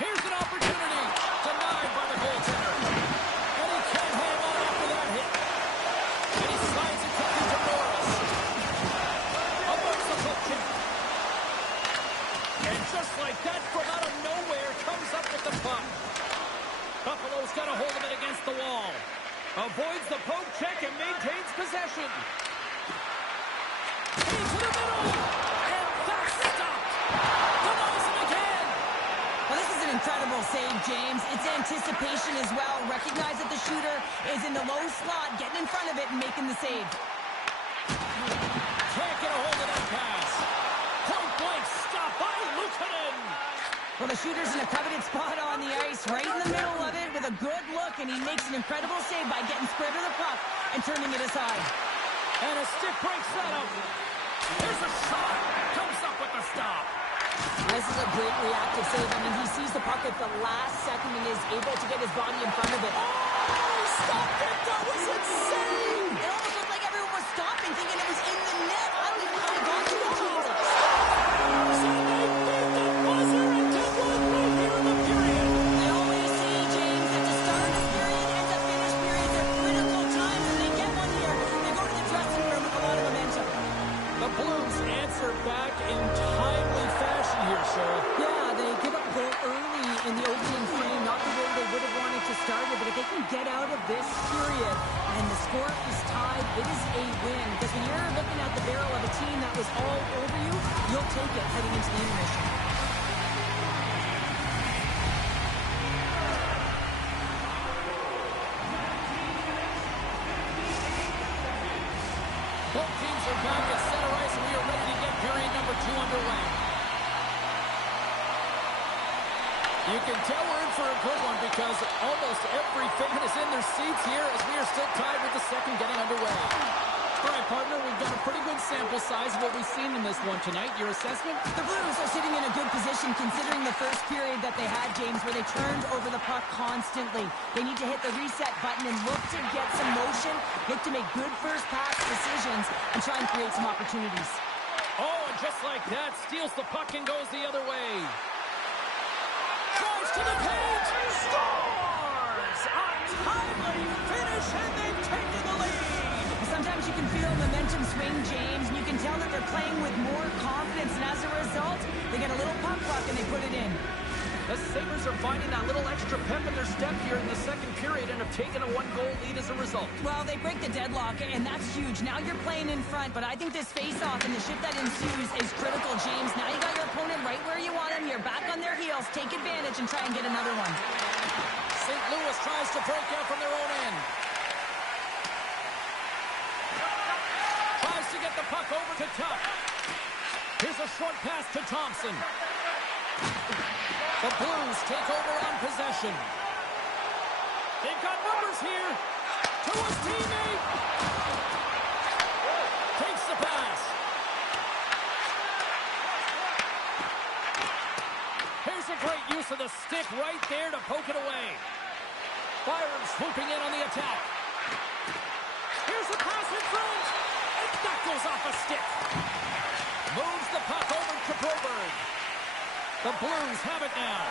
Here's an opportunity. Denied by the goaltender. And he can't hang on after that hit. And he slides it quickly to Norris. Avoids the hook kick. And just like that, from out of nowhere, comes up with the puck. Buffalo's got a hold of it against the wall. Avoids the poke check and maintains possession. Into the middle. And that's stopped. Denies it again. Well, this is an incredible save, James. It's anticipation as well. Recognize that the shooter is in the low slot, getting in front of it and making the save. Can't get a hold of that pass. Point blank stop by Luukkonen. Well, the shooter's in a coveted spot on the ice, right in the middle of it with a good look, and he makes an incredible save by getting spread of the puck and turning it aside. And a stick break setup. Here's a shot. Comes up with the stop. This is a great reactive save. I mean, he sees the puck at the last second and is able to get his body in front of it. Oh, stop it. That was insane. It almost looked like everyone was stopping, thinking it was in the net. I don't even know how it got to the team. So they beat the buzzer and did one right here in the period. We always see, James, that the start of the period and the finish periods are critical times, and they get one here. They go to the dressing room with a lot of momentum. The Blues answer back in timely fashion here, Cheryl. Yeah, they give up a goal early in the opening frame, not the way they would have wanted to start it, but if they can get out of this period and the score is tied, it is a win. Because when you're looking at the barrel of a team that was all over you, you'll take it heading into the intermission. Both teams are back at center ice, and we are ready to get period number 2 underway. You can tell we're in for a good one because almost every fan is in their seats here as we are still tied with the second getting underway. All right, partner, we've got a pretty good sample size of what we've seen in this one tonight. Your assessment? The Blues are sitting in a good position considering the first period that they had, James, where they turned over the puck constantly. They need to hit the reset button and look to get some motion, look to make good first pass decisions, and try and create some opportunities. Oh, and just like that, steals the puck and goes the other way. Drives to the paint, scores! A timely finish, and they've taken the lead. Sometimes you can feel momentum swing, James, and you can tell that they're playing with more confidence, and as a result, they get a little puck luck and they put it in. The Sabres are finding that little extra pep in their step here in the second period and have taken a 1-goal lead as a result. Well, they break the deadlock, and that's huge. Now you're playing in front, but I think this face-off and the shift that ensues is critical, James. Now you got your opponent right where you want him. You're back on their heels. Take advantage and try and get another one. St. Louis tries to break out from their own end. Tries to get the puck over to Tuck. Here's a short pass to Thompson. The Blues take over on possession. They've got numbers here. To his teammate. Takes the pass. Here's a great use of the the stick right there to poke it away. Byron swooping in on the attack. Here's the pass in front. And that goes off a stick. Moves the puck over to Broberg. The Blues have it now.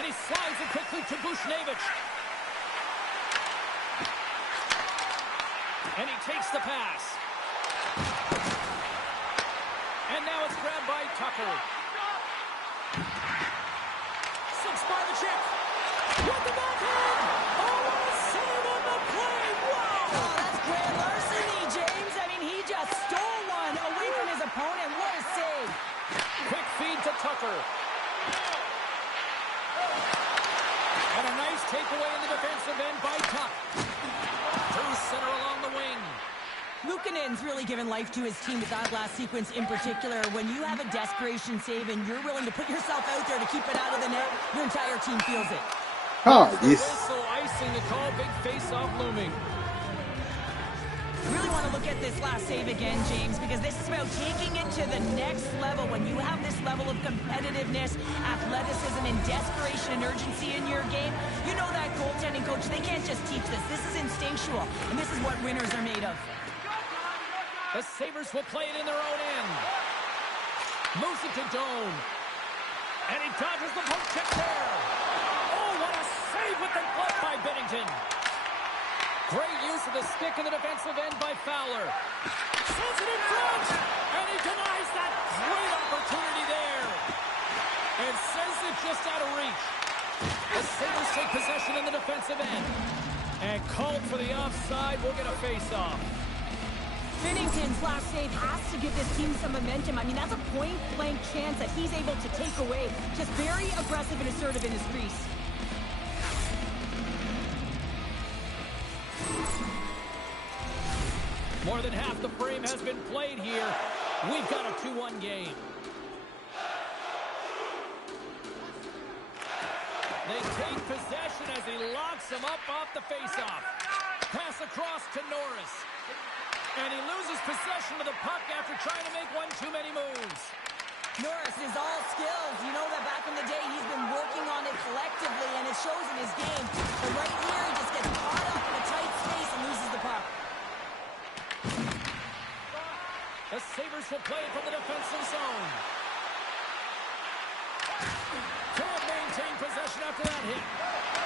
And he slides it quickly to Bushnevich. And he takes the pass. And now it's grabbed by Tucker. Six by the check. With the backhand. Oh, what a save on the play. Wow. Oh, that's grand larceny, James. I mean, he just stole one away from his opponent. What a save. Quick feed to Tucker. And a nice takeaway in the defensive end by Tuck. Through center along the wing. Luukkonen's really given life to his team with that last sequence in particular. When you have a desperation save and you're willing to put yourself out there to keep it out of the net, your entire team feels it. Oh, yes. Whistle icing the call. Big face-off looming. Really want to look at this last save again, James, because this is about taking it to the next level. When you have this level of competitiveness, athleticism, and desperation and urgency in your game, you know that goaltending coach, they can't just teach this. This is instinctual, and this is what winners are made of. The Sabres will play it in their own end. Moves it to Doan. And he dodges the poke check there. Oh, what a save with the glove by Bennington. Great use of the stick in the defensive end by Fowler. Sends it in front. And he denies that great opportunity there. And sends it just out of reach. The Sabres take possession in the defensive end. And called for the offside. We'll get a face-off. Binnington's last save has to give this team some momentum. I mean, that's a point-blank chance that he's able to take away. Just very aggressive and assertive in his crease. More than half the frame has been played here. We've got a 2-1 game. They take possession as he locks him up off the faceoff. Pass across to Norris. And he loses possession of the puck after trying to make one too many moves. Norris is all skills. You know that back in the day, he's been working on it collectively, and it shows in his game. But right here, he just gets caught up in a tight space and loses the puck. The Sabres will play it from the defensive zone. Can't maintain possession after that hit.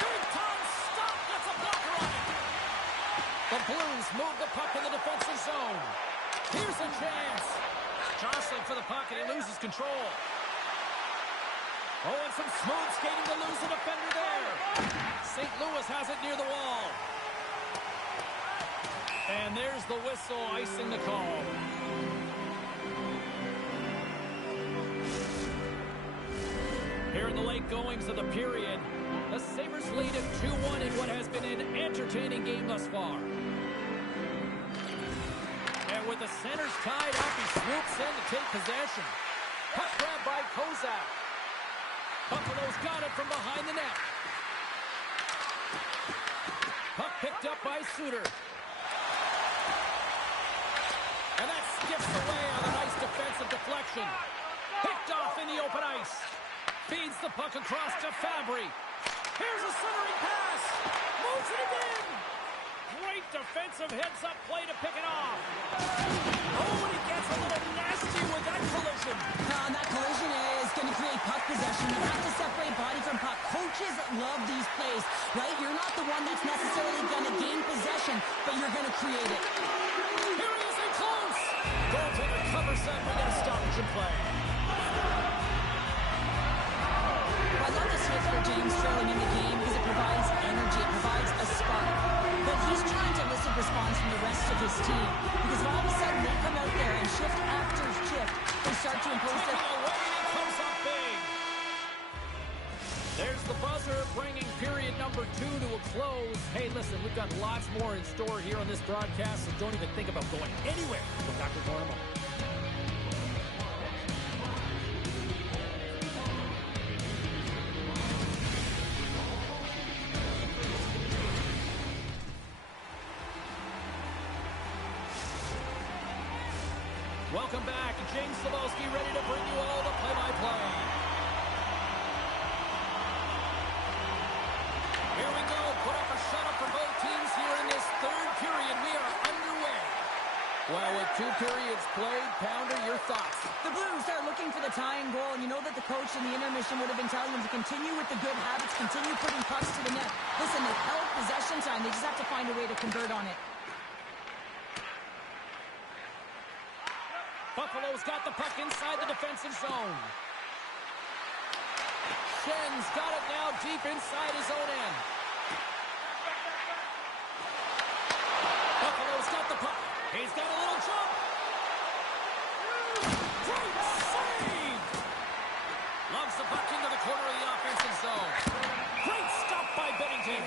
Big time stop. Gets a blocker on it. The Blues move the puck in the defensive zone. Here's a chance. Jostling for the puck, and he loses control. Oh, and some smooth skating to lose the defender there. St. Louis has it near the wall. And there's the whistle icing the call. Here in the late goings of the period, the Sabres lead at 2-1 in what has been an entertaining game thus far. And with the centers tied up, he swoops in to take possession. Puck grab by Kozak. Buffalo's got it from behind the net. Puck picked up by Suter. And that skips away on a nice defensive deflection. Picked off in the open ice. Feeds the puck across to Fabry. Here's a centering pass. Moves it again. Great defensive heads-up play to pick it off. Oh, and he gets a little nasty with that collision. And that collision is going to create puck possession. You have to separate body from puck. Coaches love these plays, right? You're not the one that's necessarily going to gain possession, but you're going to create it. Here he is in close. Goaltender covers that. We got a stoppage in play. I love the switch for James trailing in the game because it provides energy, it provides a spark. But he's trying to elicit response from the rest of his team. Because if all of a sudden they come out there and shift after shift, they start to impose their... Away, it comes up big. There's the buzzer bringing period number 2 to a close. Hey, listen, we've got lots more in store here on this broadcast, so don't even think about going anywhere. We'll back with more in a moment. Welcome back. James Cebulski ready to bring you all the play-by-play. Here we go. Put up a shutout for both teams here in this third period. We are underway. Well, with 2 periods played, Pounder, your thoughts? The Blues are looking for the tying goal, and you know that the coach in the intermission would have been telling them to continue with the good habits, continue putting pucks to the net. Listen, they've held possession time. They just have to find a way to convert on it. Buffalo's got the puck inside the defensive zone. Schen's got it now deep inside his own end. Buffalo's got the puck. He's got a little jump. Great save! Loves the puck into the corner of the offensive zone. Great stop by Bennington.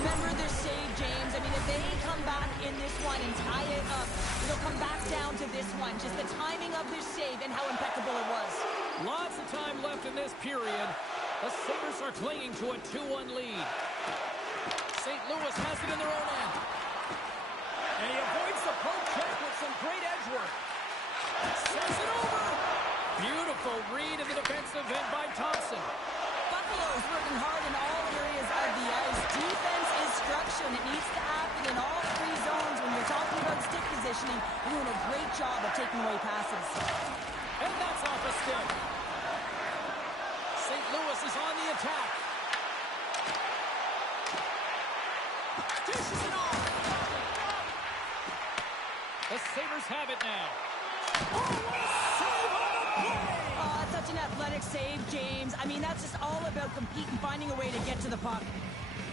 Remember their save, James. I mean, if they come back in this one and tie it up, it'll come back down to this one. Just the timing of their save and how impeccable it was. Lots of time left in this period. The Sabres are clinging to a 2-1 lead. St. Louis has it in their own end. And he avoids the poke check with some great edge work. Sends it over. Beautiful read in the defensive end by Thompson. Buffalo's working hard in all areas of the ice. Defense is structure, and it needs to happen in all 3 zones. When you're talking about stick positioning, you're doing a great job of taking away passes. And that's off a stick. St. Louis is on the attack. Dishes it off. The Sabres have it now. Oh, what a save on the play! Oh, such an athletic save, James. I mean, that's just all about competing, finding a way to get to the puck.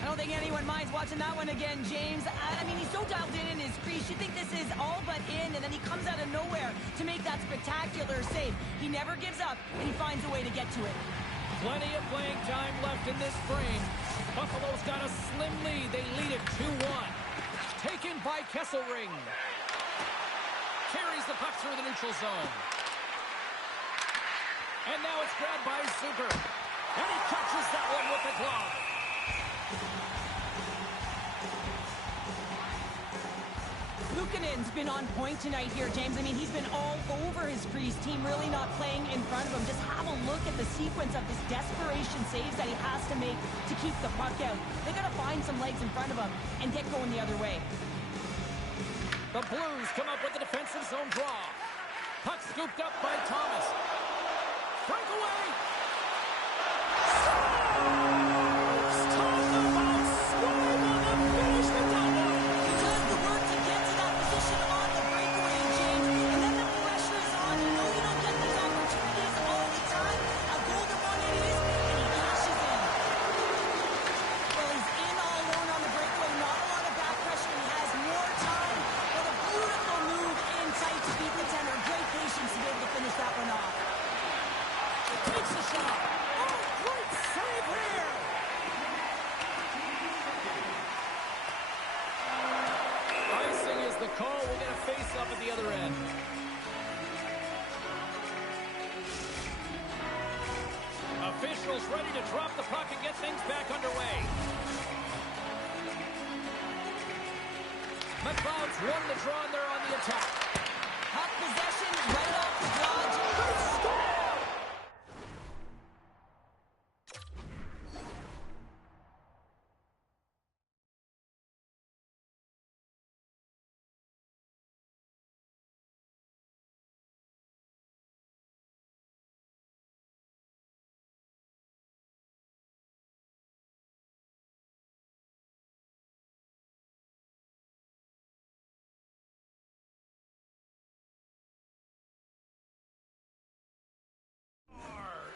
I don't think anyone minds watching that one again, James. I mean, he's so dialed in his crease. You think this is all but in, and then he comes out of nowhere to make that spectacular save. He never gives up, and he finds a way to get to it. Plenty of playing time left in this frame. Buffalo's got a slim lead. They lead it 2-1. Taken by Kesselring. Carries the puck through the neutral zone. And now it's grabbed by Zucker. And he catches that one with the glove. Luukkonen's been on point tonight here, James. I mean, he's been all over his crease. Team really not playing in front of him. Just have a look at the sequence of this desperation saves that he has to make to keep the puck out. They got to find some legs in front of him and get going the other way. The Blues come up with the defensive zone draw. Puck scooped up by Thomas. Breakaway. Talk about scoring on the finish with that one. He does the work to get to that position on the breakaway, James. And then the pressure is on. You know you don't get these opportunities all the time. A golden one it is, and he cashes in. Well, he's in all alone on the breakaway. Not a lot of back pressure. He has more time. Well, a beautiful move in tight to beat the tender. Great patience to be able to finish that one off. Takes the shot. Oh, great save here. Icing is the call. We'll get a face-up at the other end. Officials ready to drop the puck and get things back underway. McLeod's won the draw and they're on the attack. Puck possession right off the dodge. Great score!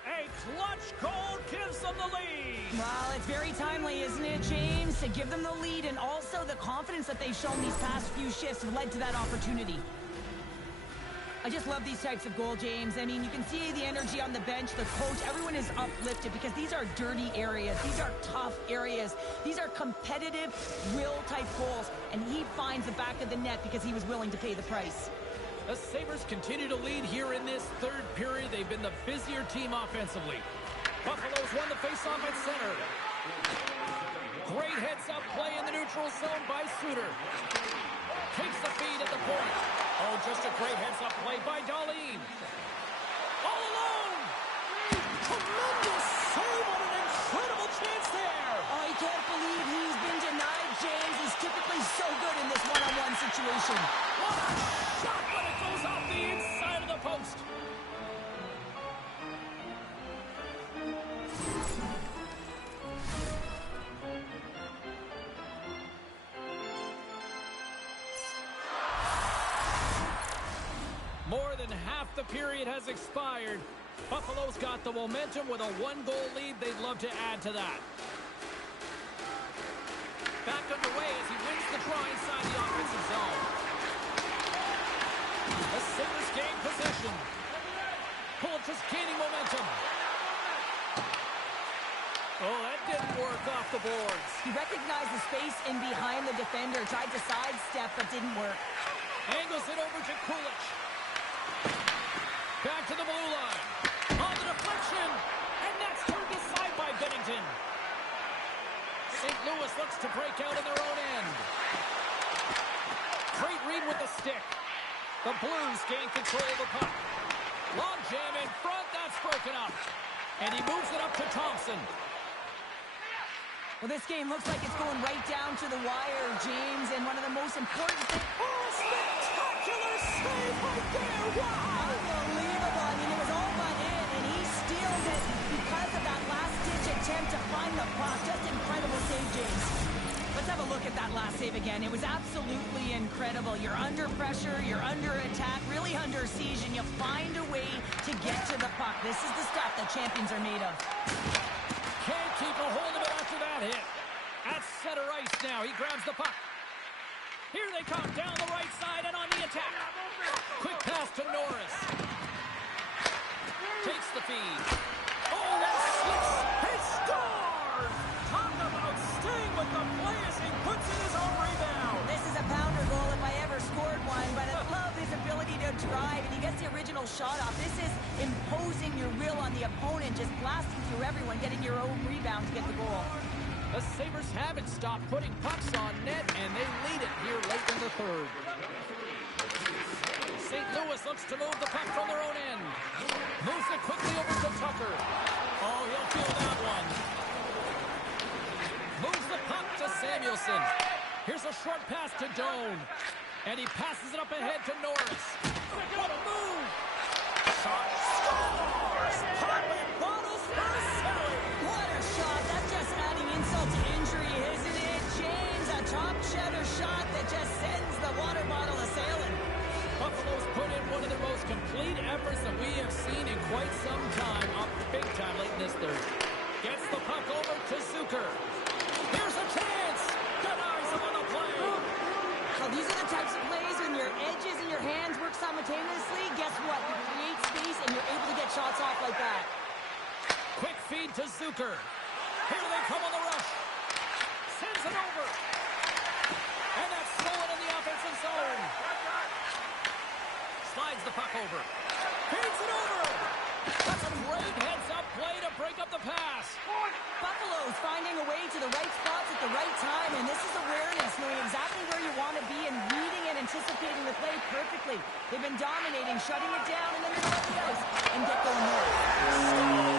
A clutch goal gives them the lead. Well, it's very timely, isn't it, James? To give them the lead, and also the confidence that they've shown these past few shifts have led to that opportunity. I just love these types of goal, James. I mean, you can see the energy on the bench, the coach, everyone is uplifted because these are dirty areas. These are tough areas. These are competitive, will-type goals, and he finds the back of the net because he was willing to pay the price. The Sabres continue to lead here in this third period. They've been the busier team offensively. Buffalo's won the faceoff at center. Great heads-up play in the neutral zone by Suter. Takes the feed at the point. Oh, just a great heads-up play by Darlene. All alone! Tremendous save. What an incredible chance there. Oh, I can't believe he's been denied, James. He's typically so good in this one-on-one situation. What a shot, but it goes off the inside of the post. More than half the period has expired. Buffalo's got the momentum with a one-goal lead. They'd love to add to that. Back underway as he wins the draw inside the offensive zone. The Sabres gain possession. Pull just gaining momentum. Oh, that didn't work off the boards. He recognized the space in behind the defender, tried to sidestep, but didn't work. Angles it over to Kulich. Back to the blue line. On the deflection. And that's turned aside by Bennington. St. Louis looks to break out in their own end. Great read with the stick. The Blues gain control of the puck. Long jam in front. That's broken up. And he moves it up to Thompson. Well, this game looks like it's going right down to the wire, James, and one of the most important things... Oh, spectacular save right there! Wow! Unbelievable. I mean, it was all but in, and he steals it because of that last-ditch attempt to find the puck. Just incredible save, James. Let's have a look at that last save again. It was absolutely incredible. You're under pressure, you're under attack, really under siege, and you find a way to get to the puck. This is the stuff that champions are made of. Can't keep a hold of it after that hit. At center ice now. He grabs the puck. Here they come down the right side and on the attack. Quick pass to Norris. Takes the feed. Oh, that slips. He scores! Talk about staying with the play as he puts in his own rebound. This is a pounder goal if I ever scored one, but I love his ability to drive, and he gets the original shot off. This is imposing your will on the opponent, just blasting through everyone, getting your own rebound to get the goal. The Sabres haven't stopped putting pucks on net, and they lead it here late in the third. St. Louis looks to move the puck from their own end. Moves it quickly over to Tucker. Oh, he'll feel that one. Moves the puck to Samuelson. Here's a short pass to Doan. And he passes it up ahead to Norris. What a move! Shot scores! Popping bottles for Selly! What a shot! That's just adding insult to injury, isn't it, James? A top shutter shot that just sends the water bottle a-sailing. Buffalo's put in one of their most complete efforts that we have seen in quite some time. Up big time late in this third. Gets the puck over to Zucker. Here's a chance! Denies him on the play! Well, these are the types of plays when your edges and your hands work simultaneously. Guess what? You create space and you're able to get shots off like that. Quick feed to Zucker. Here they come on the rush. Sends it over. And that's stolen in the offensive zone. Slides the puck over. Feeds it over. That's a great heads-up play to break up the pass. Buffalo's finding a way to the right spots at the right time, and this is awareness, knowing exactly where you want to be and reading and anticipating the play perfectly. They've been dominating, shutting it down, and then they're going to let the ice and get going more.